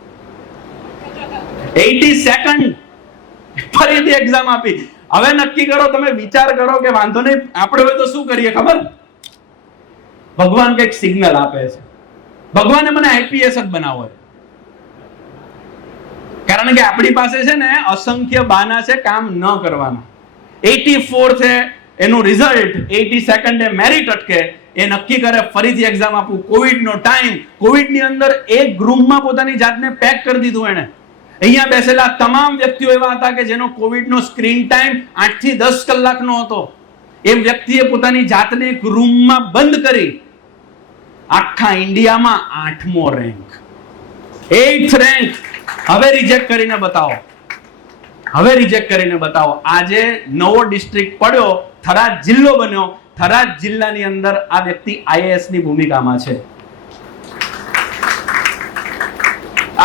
82nd ફરીથી એક્ઝામ આપી. હવે નક્કી કરો, તમે વિચાર કરો કે વાંધો નહીં, આપણે હવે તો શું કરીએ ખબર? ભગવાન કઈક સિગ્નલ આપે છે. ભગવાને મને આઈપીએસ જ બનાવો, કારણ કે આપણી પાસે છે ને અસંખ્ય બહાના છે કામ ન કરવાના. 84 છે એનું રિઝલ્ટ, 82nd મેરિટ અટકે, એ નક્કી કરે ફરીથી એક્ઝામ આપું. કોવિડ નો ટાઈમ, કોવિડ ની અંદર એક રૂમમાં પોતાની જાતને પેક કરી દીધું એને. અહીંયા બેસેલા તમામ વ્યક્તિઓ એવા હતા કે જેનો કોવિડ નો સ્ક્રીન ટાઈમ 8 થી 10 કલાકનો હતો. એ વ્યક્તિએ પોતાની જાતને એક રૂમમાં બંધ કરી આખા ઇન્ડિયામાં 8મો રેન્ક, 8th રેન્ક. હવે રિજેક્ટ કરીને બતાવો, હવે રિજેક્ટ કરીને બતાવો. આજે નવો ડિસ્ટ્રિક્ટ પડ્યો, થરાદ જિલ્લો બન્યો. થરાદ જિલ્લાની અંદર આ વ્યક્તિ આઈએએસ ની ભૂમિકામાં છે.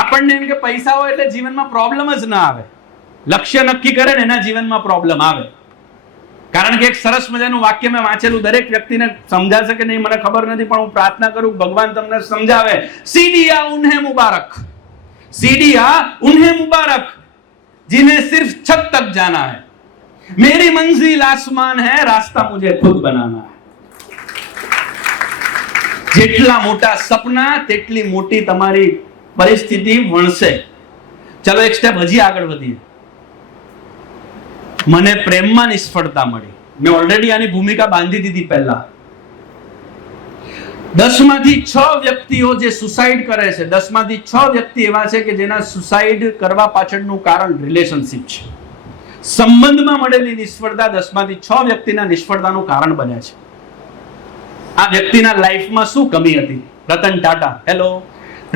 આપણને એમ કે પૈસા હોય એટલે જીવનમાં પ્રોબ્લેમ જ ના આવે. લક્ષ્ય નક્કી કરે ને એના જીવનમાં પ્રોબ્લેમ આવે. કારણ કે એક સરસ મજાનું વાક્ય મેં વાંચેલું, દરેક વ્યક્તિને સમજાશે કે નહીં મને ખબર નથી, પણ હું પ્રાર્થના કરું ભગવાન તમને સમજાવે. સીડિયા ઉન્હે મુબારક, सीढ़ियां उन्हें मुबारक जिन्हें सिर्फ छत तक जाना है. मेरी मंजिल आसमान है, रास्ता मुझे खुद बनाना है. જેટલા મોટા સપના તેટલી મોટી તમારી પરિસ્થિતિ વણશે. ચલો એક સ્ટેપ હજી આગળ વધીએ. મને પ્રેમમાં નિષ્ફળતા મળી. મેં ઓલરેડી આની ભૂમિકા બાંધી દીધી પહેલા. 10 માંથી 6 વ્યક્તિઓ જે સુસાઇડ કરે છે, 10 માંથી 6 વ્યક્તિ એવા છે કે જેના સુસાઇડ કરવા પાછળનું કારણ રિલેશનશિપ છે. સંબંધમાં મળેલી નિષ્ફળતા 10 માંથી 6 વ્યક્તિના નિષ્ફળતાનું કારણ બને છે. આ વ્યક્તિના લાઈફમાં શું કમી હતી? રતન ટાટા. હેલો.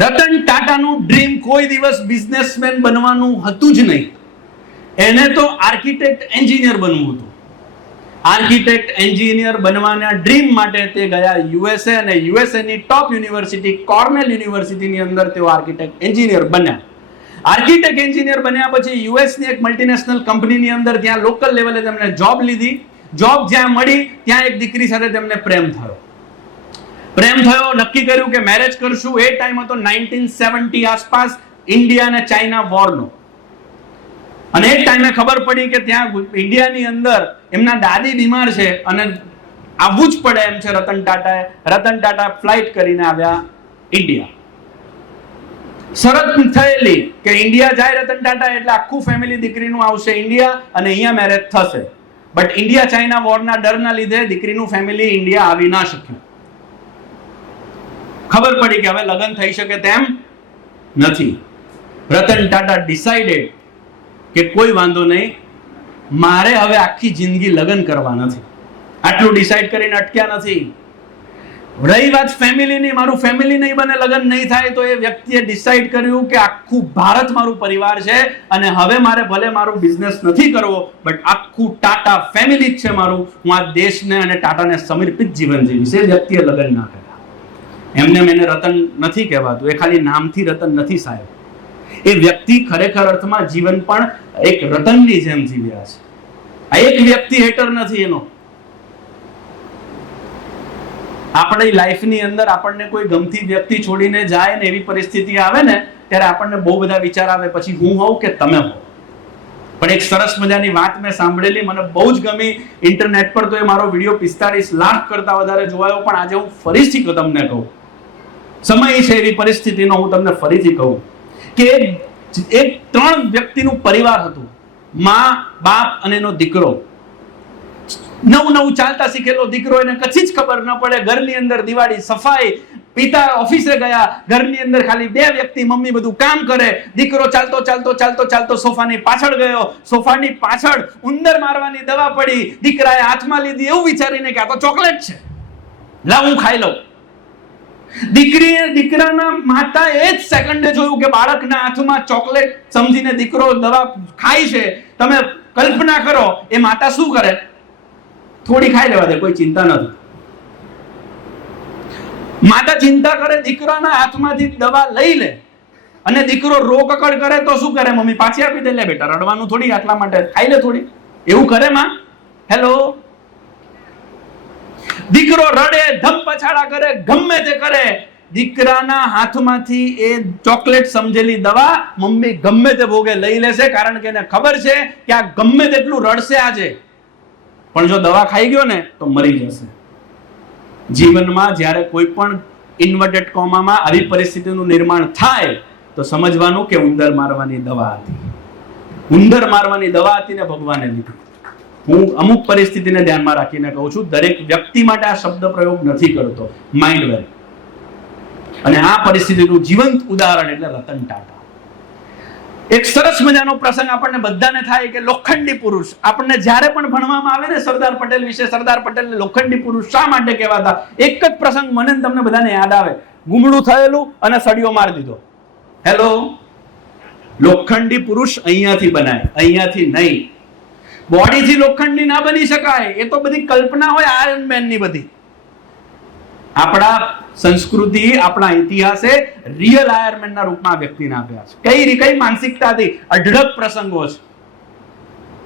રતન ટાટાનું ડ્રીમ કોઈ દિવસ બિઝનેસમેન બનવાનું હતું જ નહીં. એને તો આર્કિટેક્ટ એન્જિનિયર બનવું હતું. આર્કિટેક્ટ એન્જિનિયર બનવાના ડ્રીમ માટે તે ગયા યુએસએ, અને યુએસએ ની ટોપ યુનિવર્સિટી કોર્નેલ યુનિવર્સિટીની અંદર તેઓ આર્કિટેક્ટ એન્જિનિયર બન્યા. આર્કિટેક્ટ એન્જિનિયર બન્યા પછી યુએસ ની એક મલ્ટીનેશનલ કંપનીની અંદર ત્યાં લોકલ લેવલે તેમને જોબ લીધી. જોબ જ્યાં મળી ત્યાં એક દીકરી સાથે તેમને પ્રેમ થયો. નક્કી કર્યું કે મેરેજ કરશું. એ ટાઈમ હતો 1970 આસપાસ, ઇન્ડિયા અને ચાઇના વોરનો. અને એક ટાઈમે ખબર પડી કે ત્યાં ઇન્ડિયાની અંદર એમના દાદી બીમાર છે અને આવવું જ પડે એમ છે રતન ટાટાએ. રતન ટાટા ફ્લાઇટ કરીને આવ્યા ઇન્ડિયા. શરત થયેલી કે ઇન્ડિયા જાય રતન ટાટા એટલે આખું ફેમિલી દીકરીનું આવશે ઇન્ડિયા અને અહીંયા મેરેજ થશે. બટ ઇન્ડિયા ચાઇના વોરના ડરના લીધે દીકરીનું ફેમિલી ઇન્ડિયા આવી ના શક્યું. ખબર પડી કે હવે લગ્ન થઈ શકે તેમ નથી. રતન ટાટા ડિસાઇડેડ કે કોઈ વાંધો નહીં, મારે હવે આખી જિંદગી લગ્ન કરવા નથી. આટલું ડિસાઇડ કરીને અટક્યા નથી. રહી વાત ફેમિલીની, મારું ફેમિલી નહીં બને, લગ્ન નહીં થાય, તો એ વ્યક્તિએ ડિસાઇડ કર્યું કે આખું ભારત મારું પરિવાર છે અને હવે મારે ભલે મારું બિઝનેસ નથી કરવો, બટ આખું ટાટા ફેમિલી જ છે મારું. હું આ દેશને અને ટાટાને સમર્પિત જીવન જીવીશ. એ વ્યક્તિએ લગ્ન ના કર્યા. એમને એને રતન નથી કહેવાતું, એ ખાલી નામથી રતન નથી સાહેબ. એ વ્યક્તિ ખરેખર અર્થમાં જીવન પણ એક રતનની જેમ જીવ્યા છે. આ એક વ્યક્તિ હેટર નથી એનો. આપણી લાઈફની અંદર આપણને કોઈ ગમતી વ્યક્તિ છોડીને જાય ને એવી પરિસ્થિતિ આવે ને ત્યારે આપણને બહુ બધા વિચાર આવે, પછી હું હોઉં કે તમે હો. પણ એક સરસ મજાની વાત મેં સાંભળેલી, મને બહુ જ ગમી. ઇન્ટરનેટ પર તો એ મારો વિડીયો 45 લાખ કરતા વધારે જોવાયો, પણ આજે હું ફરીથી તમને કહું, સમય છે એવી પરિસ્થિતિનો હું તમને ફરીથી કહું કે એક 3 વ્યક્તિનું પરિવાર હતું. માં, બાપ અને એનો દીકરો. નવું ચાલતા શીખેલો દીકરો, એને કશી જ ખબર ન પડે. ઘરની અંદર દિવાળી, સફાઈ, પિતા ઓફિસે ગયા, ઘરની અંદર ખાલી 2 વ્યક્તિ, મમ્મી બધું કામ કરે. દીકરો ચાલતો સોફાની પાછળ ગયો. સોફાની પાછળ ઉંદર મારવાની દવા પડી. દીકરાએ હાથમાં લીધી એવું વિચારીને કે આ તો ચોકલેટ છે, લાવ હું ખાઈ લઉં. દીકરાના માતા એ જ સેકન્ડે જોયું કે બાળકના હાથમાં ચોકલેટ સમજીને દીકરો દવા ખાય છે. તમે કલ્પના કરો એ માતા શું કરે? થોડી ખાઈ લેવા દે, કોઈ ચિંતા નથી. માતા ચિંતા કરે, દીકરાના હાથમાંથી દવા લઈ લે અને દીકરો રોકકડ કરે તો શું કરે? મમ્મી પાછી આપી દે, લે બેટા રડવાનું થોડી, આટલા માટે ખાઈ લે થોડી. એવું કરે માં? હેલો. દીકરો રડે, ધમ પછાડા કરે, ગમે તે કરે, દીકરાના હાથમાંથી એ ચોકલેટ સમજેલી દવા મમ્મી ગમે તે ભોગે લઈ લેશે, કારણ કે એને ખબર છે કે આ ગમે તેટલું રડશે આજે, પણ જો દવા ખાઈ ગયો ને તો મરી જશે. જીવનમાં જ્યારે કોઈ પણ ઇન્વર્ટેડ કોમામાં આવી પરિસ્થિતિનું નિર્માણ થાય તો સમજવાનું કે ઉંદર મારવાની દવા હતી. ઉંદર મારવાની દવા હતી ને ભગવાને લીધી. હું અમુક પરિસ્થિતિને ધ્યાનમાં રાખીને કહું છું, દરેક વ્યક્તિ માટે આ શબ્દ પ્રયોગ નથી કરતો. માઇન્ડ વેર. અને આ પરિસ્થિતિનું જીવંત ઉદાહરણ એટલે રતન ટાટા. એક સરસ મજાનો પ્રસંગ આપણને બધાને થાય કે લોખંડી પુરુષ. આપણને જ્યારે પણ ભણવામાં આવે ને સરદાર પટેલ વિશે, સરદાર પટેલને લોખંડી પુરુષ શા માટે કહેવાતા, એક જ પ્રસંગ મને તમને બધાને યાદ આવે. ગુમડું થયેલું અને સળિયો મારી દીધો. હેલો. લોખંડી પુરુષ અહીંયાથી બનાય, અહીંયાથી નહીં. બોડીથી લોખંડી ના બની શકાય, એ તો બધી કલ્પના હોય આયર્ન મેન ની બધી. આપણા સંસ્કૃતિ, આપણા ઇતિહાસે રિયલ આયર્ન ના રૂપમાં વ્યક્તિને આપ્યા છે. કઈ માનસિકતાથી અઢળક પ્રસંગો છે,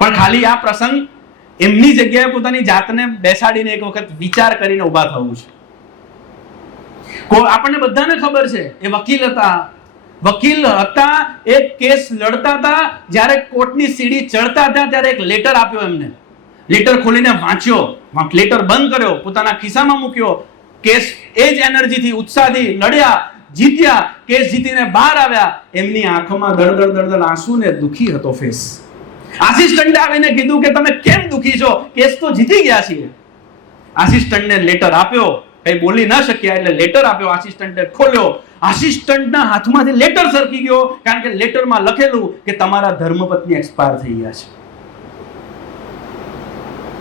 પણ ખાલી આ પ્રસંગ એમની જગ્યાએ પોતાની જાતને બેસાડીને એક વખત વિચાર કરીને ઉભા થવું છે. આપણને બધાને ખબર છે એ વકીલ હતા, એક કેસ લડતા હતા. જ્યારે કોર્ટની સીડી ચડતા હતા ત્યારે એક લેટર આપ્યો એમને. લેટર ખોલીને વાંચ્યો, લેટર બંધ કર્યો, પોતાના ખિસ્સામાં મૂક્યો. કેસ એ જ એનર્જીથી, ઉત્સાહથી લડ્યા, જીત્યા. કેસ જીતીને બહાર આવ્યા. એમની આંખોમાં દળદળ આંસુ ને દુખી હતો ફેસ. આસિસ્ટન્ટે આવીને કીધું કે તમે કેમ દુખી છો? કેસ તો જીતી ગયા છીએ. આસિસ્ટન્ટને લેટર આપ્યો, કઈ બોલી ન શક્યા એટલે લેટર આપ્યો. આસિસ્ટન્ટે ખોલ્યો, આસિસ્ટન્ટના હાથમાંથી લેટર સરકી ગયો, કારણ કે લેટરમાં લખેલું કે તમારા ધર્મપત્ની એક્સપાયર થઈ ગયા છે.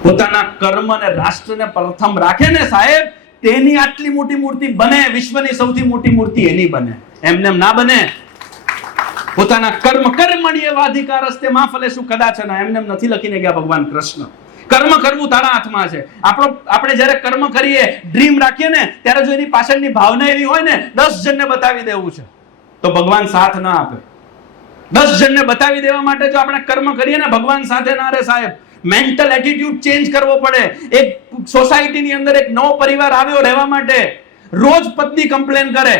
પોતાના કર્મ અને રાષ્ટ્રને પ્રથમ રાખે ને સાહેબ, તેની આટલી મોટી મૂર્તિ બને. વિશ્વની સૌથી મોટી મૂર્તિ એની બને, એમને ના બને. પોતાના કર્મણ્યવાધિકારસ્તે મા ફલેષુ કદાચન, એમને નથી લખીને ગયા ભગવાન કૃષ્ણ. કર્મ કરવું તારા હાથમાં છે. આપણે જ્યારે કર્મ કરીએ, ડ્રીમ રાખીએ ને, ત્યારે જો એની પાછળની ભાવના એવી હોય ને 10 જણને બતાવી દેવું છે, તો ભગવાન સાથ ના આપે. 10 જણને બતાવી દેવા માટે જો આપણે કર્મ કરીએ ને, ભગવાન સાથે ના રહે સાહેબ. મેન્ટલ એટીટ્યુડ ચેન્જ કરવો પડે. એક સોસાયટીની અંદર એક નવો પરિવાર આવ્યો રહેવા માટે, રોજ પત્ની કમ્પ્લેન કરે,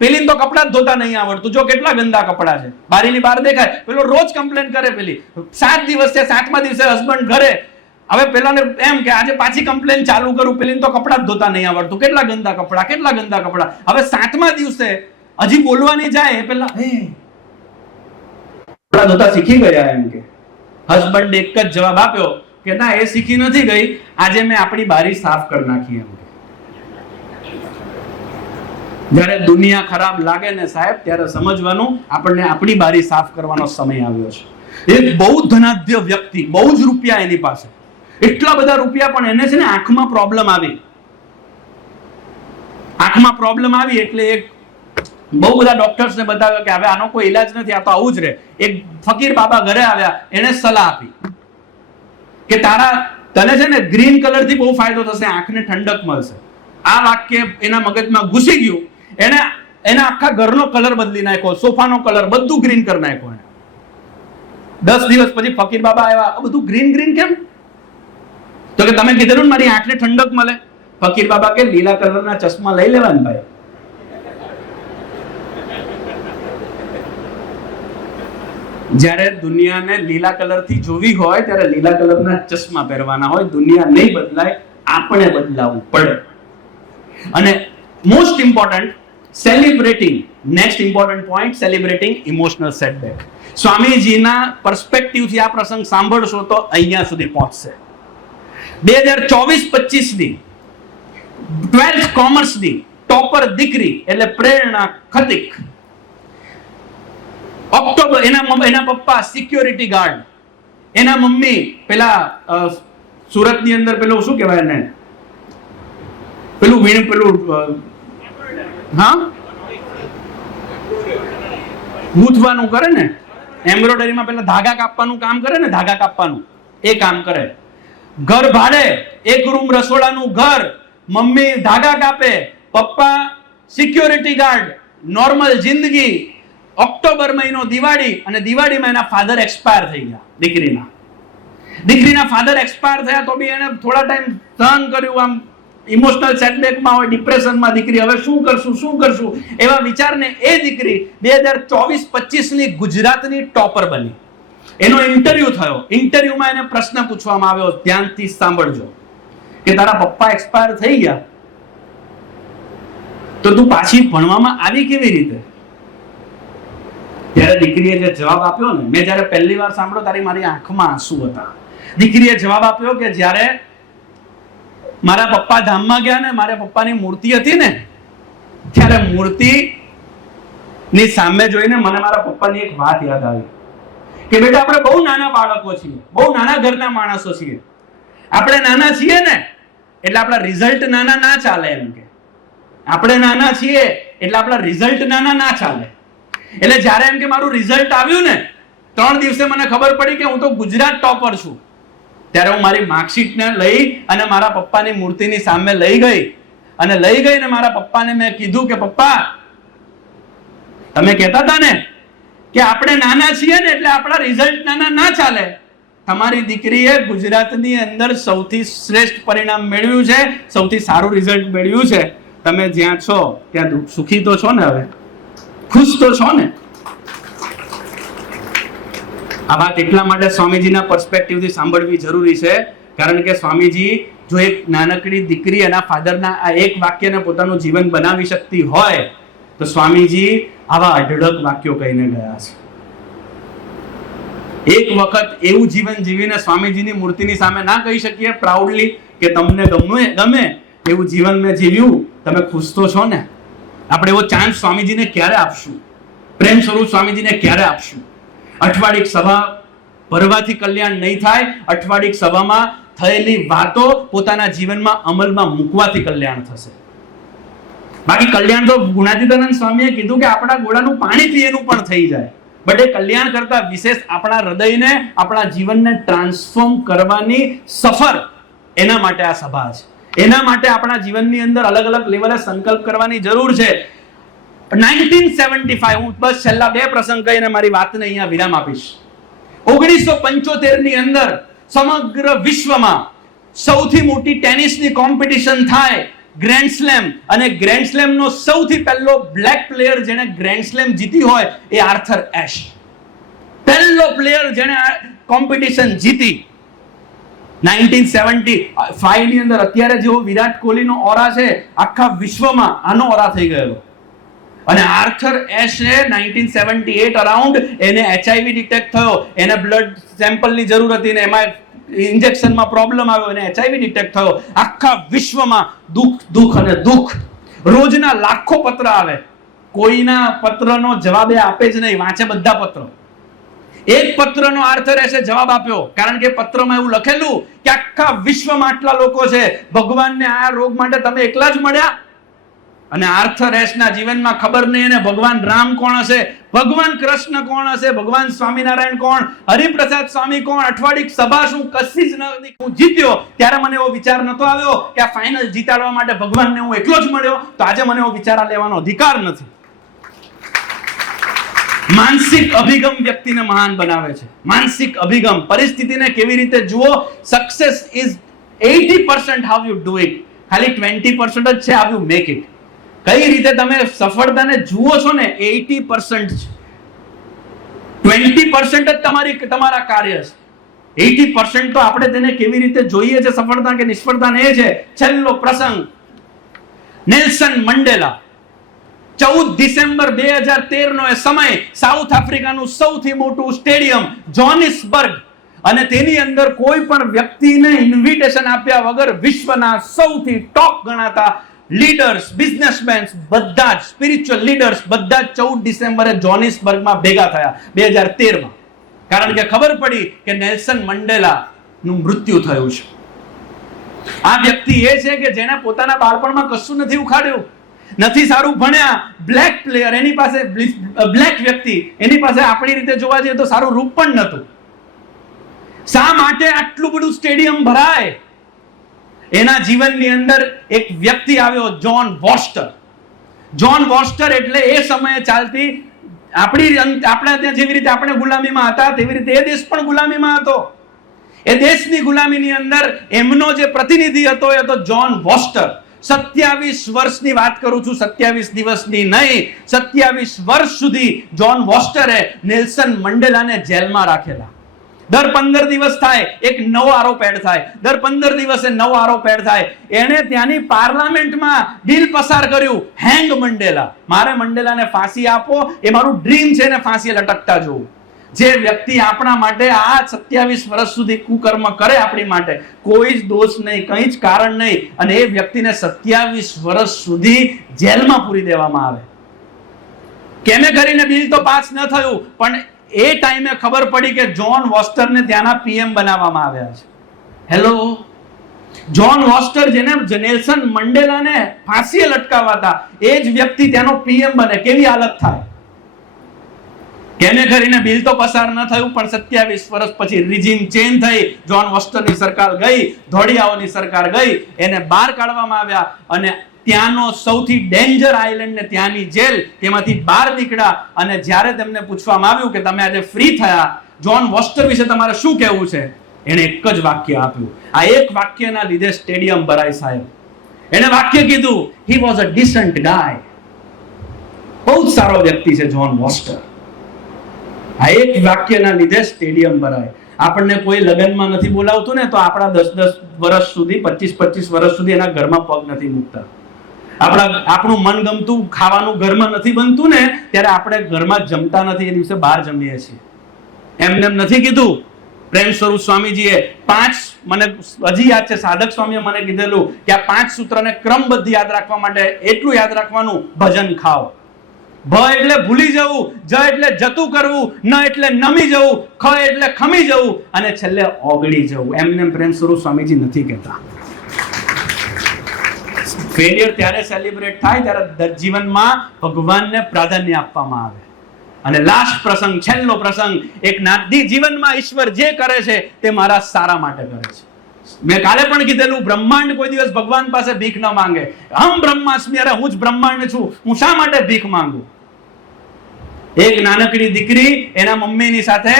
પેલી તો કપડા જ ધોતા નહીં આવડતું, જો કેટલા ગંદા કપડા છે, બારીની બહાર દેખાય. પેલો રોજ કમ્પ્લેન કરે, પેલી 7 દિવસ છે, 7મા દિવસે હસબન્ડ ઘરે. હવે પેલાને એમ કે આજે પાછી કમ્પ્લેન ચાલુ કરું, પેલી તો કપડા જ ધોતા નહીં આવડતું, કેટલા ગંદા કપડા, કેટલા ગંદા કપડા. હવે 7મા દિવસે હજી બોલવાની જાય, પેલા કપડા ધોતા શીખી ગયા એમ કે. હસબન્ડ એક જ જવાબ આપ્યો કે ના, એ શીખી નથી ગઈ, આજે મેં આપણી બારી સાફ કરી નાખી એમ. જ્યારે દુનિયા ખરાબ લાગે ને સાહેબ, ત્યારે સમજવાનું આપણને આપણી બારી સાફ કરવાનો સમય આવ્યો છે. એક બહુ ધનાઢ્ય વ્યક્તિ, બહુ જ રૂપિયા એની પાસે, એટલા બધા રૂપિયા, પણ એને છે ને આંખમાં પ્રોબ્લેમ આવી. આંખમાં પ્રોબ્લેમ આવી એટલે એક બહુ બધા ડોક્ટર્સને બતાવ્યો કે હવે આનો કોઈ ઈલાજ નથી, આ તો આવું જ રહે. એક ફકીર બાબા ઘરે આવ્યા, એને સલાહ આપી કે તને છે ને ગ્રીન કલર થી બહુ ફાયદો થશે, આંખને ઠંડક મળશે. આ વાક્ય એના મગજમાં ઘૂસી ગયું. એને આખા ઘરનો કલર બદલી નાખ્યો, સોફાનો કલર બધું ગ્રીન કરી નાખ્યો. 10 દિવસ પછી ફકીર બાબા આવ્યા, બધું ગ્રીન ગ્રીન કેમ? તો કે તમે કીધેલું મારી આંખને ઠંડક મળે. ફકીર બાબા કે લીલા કલરના ચશ્મા લઈ લેવાના ભાઈ. જ્યારે દુનિયાને લીલા કલરથી જોવી હોય ત્યારે લીલા કલરના ચશ્મા પહેરવાના હોય. દુનિયા નહીં બદલાય, આપણે બદલાવવું પડે. અને most important, celebrating, next important point, celebrating emotional setback. સ્વામીજીના પર્સપેક્ટિવથી આ પ્રસંગ સાંભળશો તો અહીંયા સુધી પહોંચશે. 2024-25ની 12th કોમર્સની ટોપર દીકરી એટલે પ્રેરણા ખતીક. ઓક્ટોબર, એના પપ્પા સિક્યોરિટી ગાર્ડ, એના મમ્મી પેલા સુરતની અંદર પેલું શું કહેવાય ને, પેલું હા ગૂંથવાનું કરે ને, એમ્બ્રોઇડરીમાં પેલા ધાગા કાપવાનું કામ કરે ને, ધાગા કાપવાનું એ કામ કરે. ઘર ભાડે, એક રૂમ રસોડાનું ઘર, મમ્મી ધાગા કાપે, પપ્પા સિક્યોરિટી ગાર્ડ, નોર્મલ જિંદગી. ઓક્ટોબર મહિનો દિવાળી, અને દિવાળીમાં એના ફાધર એક્સપાયર થઈ ગયા. દીકરીના ફાધર એક્સપાયર થયા તો બી એને થોડા ટાઈમ સહન કર્યું. આમ ઇમોશનલ સેટબેકમાં હોય, ડિપ્રેશનમાં દીકરી, હવે શું કરશું એવા વિચારને એ દીકરી 2024-25ની ગુજરાતની ટોપર બની. એનો ઇન્ટરવ્યુ થયો. ઇન્ટરવ્યુમાં એને પ્રશ્ન પૂછવામાં આવ્યો, ધ્યાનથી સાંભળજો, કે તારા પપ્પા એક્સપાયર થઈ ગયા તો તું પાછી ભણવામાં આવી કેવી રીતે? ત્યારે દીકરીએ જે જવાબ આપ્યો ને, મેં જ્યારે પહેલી વાર સાંભળ્યો મારી આંખમાં આંસુ હતા. દીકરીએ જવાબ આપ્યો કે જ્યારે મારા પપ્પા ધામમાં ગયા ને, મારા પપ્પાની મૂર્તિ હતી ને, ત્યારે મૂર્તિની સામે જોઈને મને મારા પપ્પાની એક વાત યાદ આવી કે બેટા, આપણે બહુ નાના બાળકો છીએ, બહુ નાના ઘરના માણસો છીએ. આપણે નાના છીએ ને એટલે આપણા રિઝલ્ટ નાના ના ચાલે એમ કે. આપણે નાના છીએ એટલે આપણા રિઝલ્ટ નાના ના ચાલે. એટલે જ્યારે એમ કે મારું રિઝલ્ટ આવ્યું ને, 3 દિવસે મને ખબર પડી કે હું તો ગુજરાત ટોપર છું, ત્યારે હું મારી માર્કશીટને લઈ અને મારા પપ્પાની મૂર્તિની સામે લઈ ગઈ. અને લઈ ગઈને મારા પપ્પાને મેં કીધું કે પપ્પા, તમે કહેતા હતા ને કે આપણે નાના છીએ ને એટલે આપણા રિઝલ્ટ નાના ના ચાલે. તમારી દીકરીએ ગુજરાતની અંદર સૌથી શ્રેષ્ઠ પરિણામ મેળવ્યું છે, સૌથી સારું રિઝલ્ટ મેળવ્યું છે. તમે જ્યાં છો ત્યાં સુખી તો છો ને? હવે ખુશ તો છો ને? આ વાત એટલા માટે સ્વામીજીના પર્સપેક્ટિવથી સાંભળવી જરૂરી છે, કારણ કે સ્વામીજી જો એક નાનકડી દીકરી એના ફાધરના આ એક વાક્યને પોતાનું જીવન બનાવી શકતી હોય તો સ્વામીજી આવા અઢળક વાક્યો કહીને ગયા છે. એક વખત એવું જીવન જીવીને સ્વામીજીની મૂર્તિની સામે ના કહી શકીએ પ્રાઉડલી કે તમને ગમે એવું જીવન મેં જીવ્યું, તમે ખુશ તો છો ને? આપણે એવો ચાન્સ સ્વામીજીને ક્યારે આપશું? પ્રેમ સ્વરૂપ સ્વામીજીને ક્યારે આપશું? અઠવાડિક સભા ભરવાથી કલ્યાણ નહીં થાય. અઠવાડિક સભામાં થયેલી વાતો પોતાના જીવનમાં અમલમાં મૂકવાથી કલ્યાણ થશે. બાકી કલ્યાણ તો ગુણાતીતાનંદ સ્વામીએ કીધું કે આપણા ગોળાનું પાણી પીએનું પણ થઈ જાય. બટ એ કલ્યાણ કરતા વિશેષ આપણા હૃદયને, આપણા જીવનને ટ્રાન્સફોર્મ કરવાની સફર, એના માટે આ સભા છે. એના માટે આપણા જીવનની અંદર અલગ અલગ લેવલે સંકલ્પ કરવાની જરૂર છે. 1975, હું બસ છેલ્લા 2 પ્રસંગ કહીને મારી વાતને અહીંયા વિરામ આપીશ. 1975 ની અંદર સમગ્ર વિશ્વમાં સૌથી મોટી ટેનિસની કોમ્પિટિશન થાય, ગ્રેન્ડ સ્લેમ, અને ગ્રેન્ડ સ્લેમ નો સૌથી પહેલો બ્લેક પ્લેયર જેને ગ્રેન્ડ સ્લેમ જીતી હોય એ આર્થર એશ. પહેલો પ્લેયર જેને કોમ્પિટિશન જીતી 1975 ની અંદર. અત્યારે જેવો વિરાટ કોહલીનો ઓરા છે આખા વિશ્વમાં, આનો ઓરા થઈ ગયેલો. અને આર્થર એશે 1978 અરાઉન્ડ એને HIV ડિટેક્ટ થયો, એને બ્લડ સેમ્પલની જરૂર હતી ને એમાં ઇન્જેક્શનમાં પ્રોબ્લેમ આવ્યો, એને HIV ડિટેક્ટ થયો. આખા વિશ્વમાં દુઃખ અને દુઃખ. રોજના લાખો પત્ર આવે, કોઈના પત્રનો જવાબ એ આપે જ નહીં, વાંચે બધા પત્રો. એક પત્રનો આર્થર એશે જવાબ આપ્યો, કારણ કે પત્રમાં એવું લખેલું કે આખા વિશ્વમાં આટલા લોકો છે, ભગવાનને આ રોગ માટે તમે એકલા જ મળ્યા. અને આર્થર એશના જીવનમાં ખબર નહીં એને ભગવાન રામ કોણ હશે, ભગવાન કૃષ્ણ કોણ હશે, ભગવાન સ્વામિનારાયણ કોણ, હરિપ્રસાદ સ્વામી કોણ, અઠવાડિક સભા શું, કશી જ નથી. હું જીત્યો ત્યારે મને એવો વિચાર નતો આવ્યો કે આ ફાઇનલ જીતાડવા માટે ભગવાનને હું એકલો જ મળ્યો, તો આજે મને એવો વિચાર લેવાનો અધિકાર નથી. માનસિક અભિગમ વ્યક્તિને મહાન બનાવે છે. માનસિક અભિગમ, પરિસ્થિતિને કેવી રીતે જુઓ. Success is 80% how you do it, ખાલી 20% જ છે હાઉ યુ મેક ઇટ. કઈ રીતે તમે સફળતાને જુઓ છો ને 80% છે, 20% જ તમારા કાર્ય છે. 80% તો આપણે તેને કેવી રીતે જોઈએ છે, સફળતા કે નિષ્ફળતાને, એ છે. છેલ્લો પ્રસંગ, નેલ્સન મંડેલા. 14 ડિસેમ્બર 2013 નો એ સમય, સાઉથ આફ્રિકાનું સૌથી મોટું સ્ટેડિયમ જોહાનિસબર્ગ, અને તેની અંદર કોઈ પણ વ્યક્તિને ઇન્વિટેશન આપ્યા વગર વિશ્વના સૌથી ટોપ ગણાતા લીડર્સ, બિઝનેસમેન, બધા જ સ્પિરિચ્યુઅલ લીડર્સ બધા જ 14 ડિસેમ્બરે જોહાનિસબર્ગમાં ભેગા થયા 2013 માં. કારણ કે ખબર પડી કે નેલ્સન મંડેલાનું મૃત્યુ થયું છે. આ વ્યક્તિ એ છે કે જેને પોતાના બાળપણમાં કશું નથી ઉખાડ્યું, નથી સારું ભણ્યા, બ્લેક પ્લેયર, એની પાસે બ્લેક વ્યક્તિ, એની પાસે આપણી રીતે જોવા જઈએ તો સારું રૂપ પણ નહોતું. શા માટે આટલું બધું સ્ટેડિયમ ભરાય? એના જીવનની અંદર એક વ્યક્તિ આવ્યો, જોન વોસ્ટર. જોન વોસ્ટર એટલે એ સમયે ચાલતી આપણા ત્યાં જેવી રીતે આપણે ગુલામીમાં હતા તેવી રીતે એ દેશ પણ ગુલામીમાં હતો. એ દેશની ગુલામીની અંદર એમનો જે પ્રતિનિધિ હતો એ હતો જોન વોસ્ટર. 27 વર્ષની વાત કરું છું, 27 દિવસની નહીં, 27 વર્ષ સુધી જોન વોસ્ટરે નેલ્સન મંડેલાને જેલમાં રાખેલા. દર 15 દિવસ થાય એક નવો આરોપ એડ થાય, દર 15 દિવસે નવો આરોપ એડ થાય. એને ત્યાંની પાર્લામેન્ટમાં બિલ પસાર કર્યું, હેંગ મંડેલા, મારે મંડેલાને ફાંસી આપો, એ મારું ડ્રીમ છે ને ફાંસી લટકતા જોવું. જે વ્યક્તિ આપણા માટે આ 27 વર્ષ સુધી કુકર્મ કરે, આપણી માટે કોઈ જ દોષ નહીં, કંઈ જ કારણ નહીં, અને એ વ્યક્તિને 27 વર્ષ સુધી જેલમાં પૂરી દેવામાં આવે. કેમે કરીને બિલ તો પાસ ન થયું, પણ એ ટાઈમે ખબર પડી કે જોન વોસ્ટરને ત્યાંના પીએમ બનાવવામાં આવ્યા છે. હેલો, જોન વોસ્ટર જેને નેલ્સન મંડેલાને ફાંસીએ લટકાવતા, એ જ વ્યક્તિ ત્યાંનો પીએમ બને, કેવી હાલત થાય? કેમે કરીને બિલ તો પસાર ન થયું, પણ 27 વર્ષ પછી રિજીમ ચેન્જ થઈ, જોન વોસ્ટરની સરકાર ગઈ, ધોળિયાઓની સરકાર ગઈ, એને બહાર કાઢવામાં આવ્યા, અને ત્યાંનો સૌથી ડેન્જર આઇલેન્ડ ને ત્યાંની જેલ, તેમાંથી બહાર નીકળ્યા. અને જ્યારે તેમને પૂછવામાં આવ્યું કે તમે આજે ફ્રી થયા, જોન વોસ્ટર વિશે તમારે શું કહેવું છે, એને એક જ વાક્ય આપ્યું. આ એક વાક્યના લીધે સ્ટેડિયમ ભરાય સાહેબ. એને વાક્ય કીધું, હી વોઝ અ ડિસન્ટ ગાય. બહુ જ સારો વ્યક્તિ છે જોન વોસ્ટર. આ એક વાક્યના લીધે સ્ટેડિયમ ભરાય. આપણને કોઈ લગ્નમાં નથી બોલાવતું ને તો આપણા 10 વર્ષ સુધી, 25 વર્ષ સુધી એના ઘરમાં પગ નથી મૂકતા. આપણું મનગમતું ખાવાનું ઘરમાં નથી બનતું ને ત્યારે આપણે ઘરમાં જમતા નથી, એ દિવસે બહાર જમીએ છીએ. એમને નથી કીધું. પ્રેમ સ્વરૂપ સ્વામીજીએ 5, મને હજી યાદ છે, સાધક સ્વામીએ મને કીધેલું કે આ 5 સૂત્રને ક્રમબદ્ધ યાદ રાખવા માટે એટલું યાદ રાખવાનું, ભજન ખાઓ. ભ એટલે ભૂલી જવું, જ એટલે જતું કરવું, ન એટલે નમી જવું, ખ એટલે ખમી જવું, અને છેલ્લે ઓગળી જવું. એમને પ્રેમ સ્વરૂપ સ્વામીજી નથી કહેતા. ફેલિયર ત્યારે સેલિબ્રેટ થાય ત્યારે જીવનમાં ભગવાનને પ્રાધાન્ય આપવામાં આવે. અને લાસ્ટ પ્રસંગ, છેલ્લો પ્રસંગ, એક નાદી જીવનમાં ઈશ્વર જે કરે છે તે મારા સારા માટે કરે છે. મેં કાલે પણ કીધેલું, બ્રહ્માંડ કોઈ દિવસ ભગવાન પાસે ભીખ ન માંગે. હમ બ્રહ્માસ્મિ, અરે હું જ બ્રહ્માંડ છું, હું શા માટે ભીખ માંગુ? એક નાનકડી દીકરી એના મમ્મીની સાથે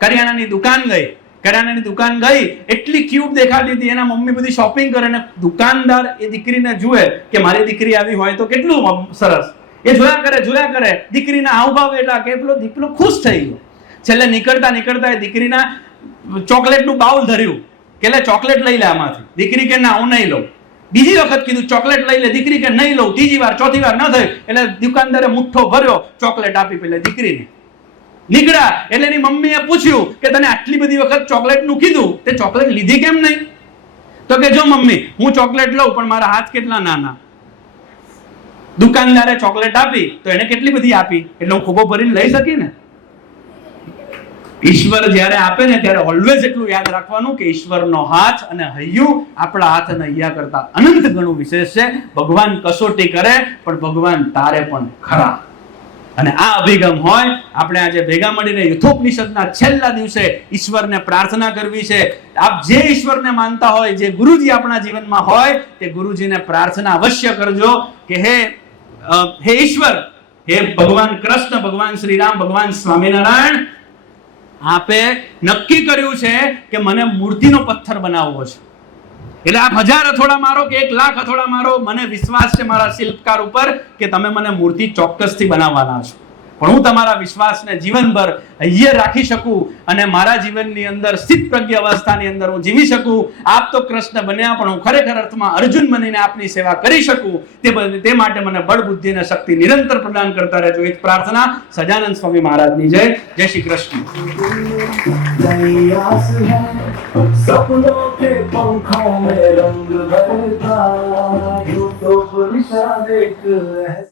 કરિયાણાની દુકાન ગઈ. કરિયાણાની દુકાન ગઈ, એટલી ક્યુટ દેખાતી હતી. એના મમ્મી બધી શોપિંગ કરે અને દુકાનદાર એ દીકરીને જુએ કે મારી દીકરી આવી હોય તો કેટલું સરસ. એ જોયા કરે દીકરીના હાવભાવ એટલા કે દીકરો ખુશ થઈ ગયો. છેલ્લે નીકળતા એ દીકરીના ચોકલેટનું બાઉલ ધર્યું કે લે ચોકલેટ લઈ લે આમાંથી. દીકરી કે ના, હું નહીં લઉં. બીજી વખત કીધું ચોકલેટ લઈ લે. દીકરી કે નહીં લઉં. ત્રીજી વાર, ચોથી વાર ન થઈ એટલે દુકાનદારે મુઠ્ઠો ભર્યો, ચોકલેટ આપી પેલે દીકરીને. નીકળ્યા એટલે એની મમ્મીએ પૂછ્યું કે તને આટલી બધી વખત ચોકલેટનું કીધું, તે ચોકલેટ લીધી કેમ નહીં? તો કે જો મમ્મી, હું ચોકલેટ લઉં પણ મારા હાથ કેટલા નાના. દુકાનદારે ચોકલેટ આપી તો એને કેટલી બધી આપી, એટલે હું ખોબો ભરીને લઈ શકી ને. ઈશ્વર જ્યારે આપે ને ત્યારે ઓલવેઝ એટલું યાદ રાખવાનું કે ઈશ્વરનો હાથ અને હૈયું આપણા હાથ અને હૈયા કરતા અનંત ગણું વિશેષ છે. ભગવાન કસોટી કરે પણ ભગવાન તારે પણ ખરા. અને આ અભિગમ હોય, આપણે આજે ભેગા મળીને યુથોપનિષદના છેલ્લા દિવસે ઈશ્વરને પ્રાર્થના કરવી છે. આપ જે ઈશ્વરને માનતા હોય, જે ગુરુજી આપણા જીવનમાં હોય, તે ગુરુજીને પ્રાર્થના અવશ્ય કરજો કે હે ઈશ્વર, હે ભગવાન કૃષ્ણ, ભગવાન શ્રી રામ, ભગવાન સ્વામિનારાયણ, આપે નક્કી કર્યું છે કે મને મૂર્તિનો પથ્થર બનાવવો છે. એટલે આપ 1000 હથોડા મારો કે 1,00,000 હથોડા મારો, મને વિશ્વાસ છે મારા શિલ્પકાર ઉપર કે તમે મને મૂર્તિ ચોક્કસથી બનાવવાના છો. પણ હું તમારા વિશ્વાસને જીવનભર અહીંયા રાખી શકું અને મારા જીવનની અંદર સ્થિત પ્રજ્ઞ અવસ્થાની અંદર હું જીવી શકું. આપ તો કૃષ્ણ બન્યા પણ હું ખરેખર અર્થમાં અર્જુન બનીને આપની સેવા કરી શકું, તે માટે મને બળ, બુદ્ધિ અને શક્તિ નિરંતર પ્રદાન કરતા રહેજો. એ જ પ્રાર્થના. સજાનંદ સ્વામી મહારાજની જય. જય શ્રી કૃષ્ણ. सपनों के पंखों में रंग भरता यूं तो परिशाद एक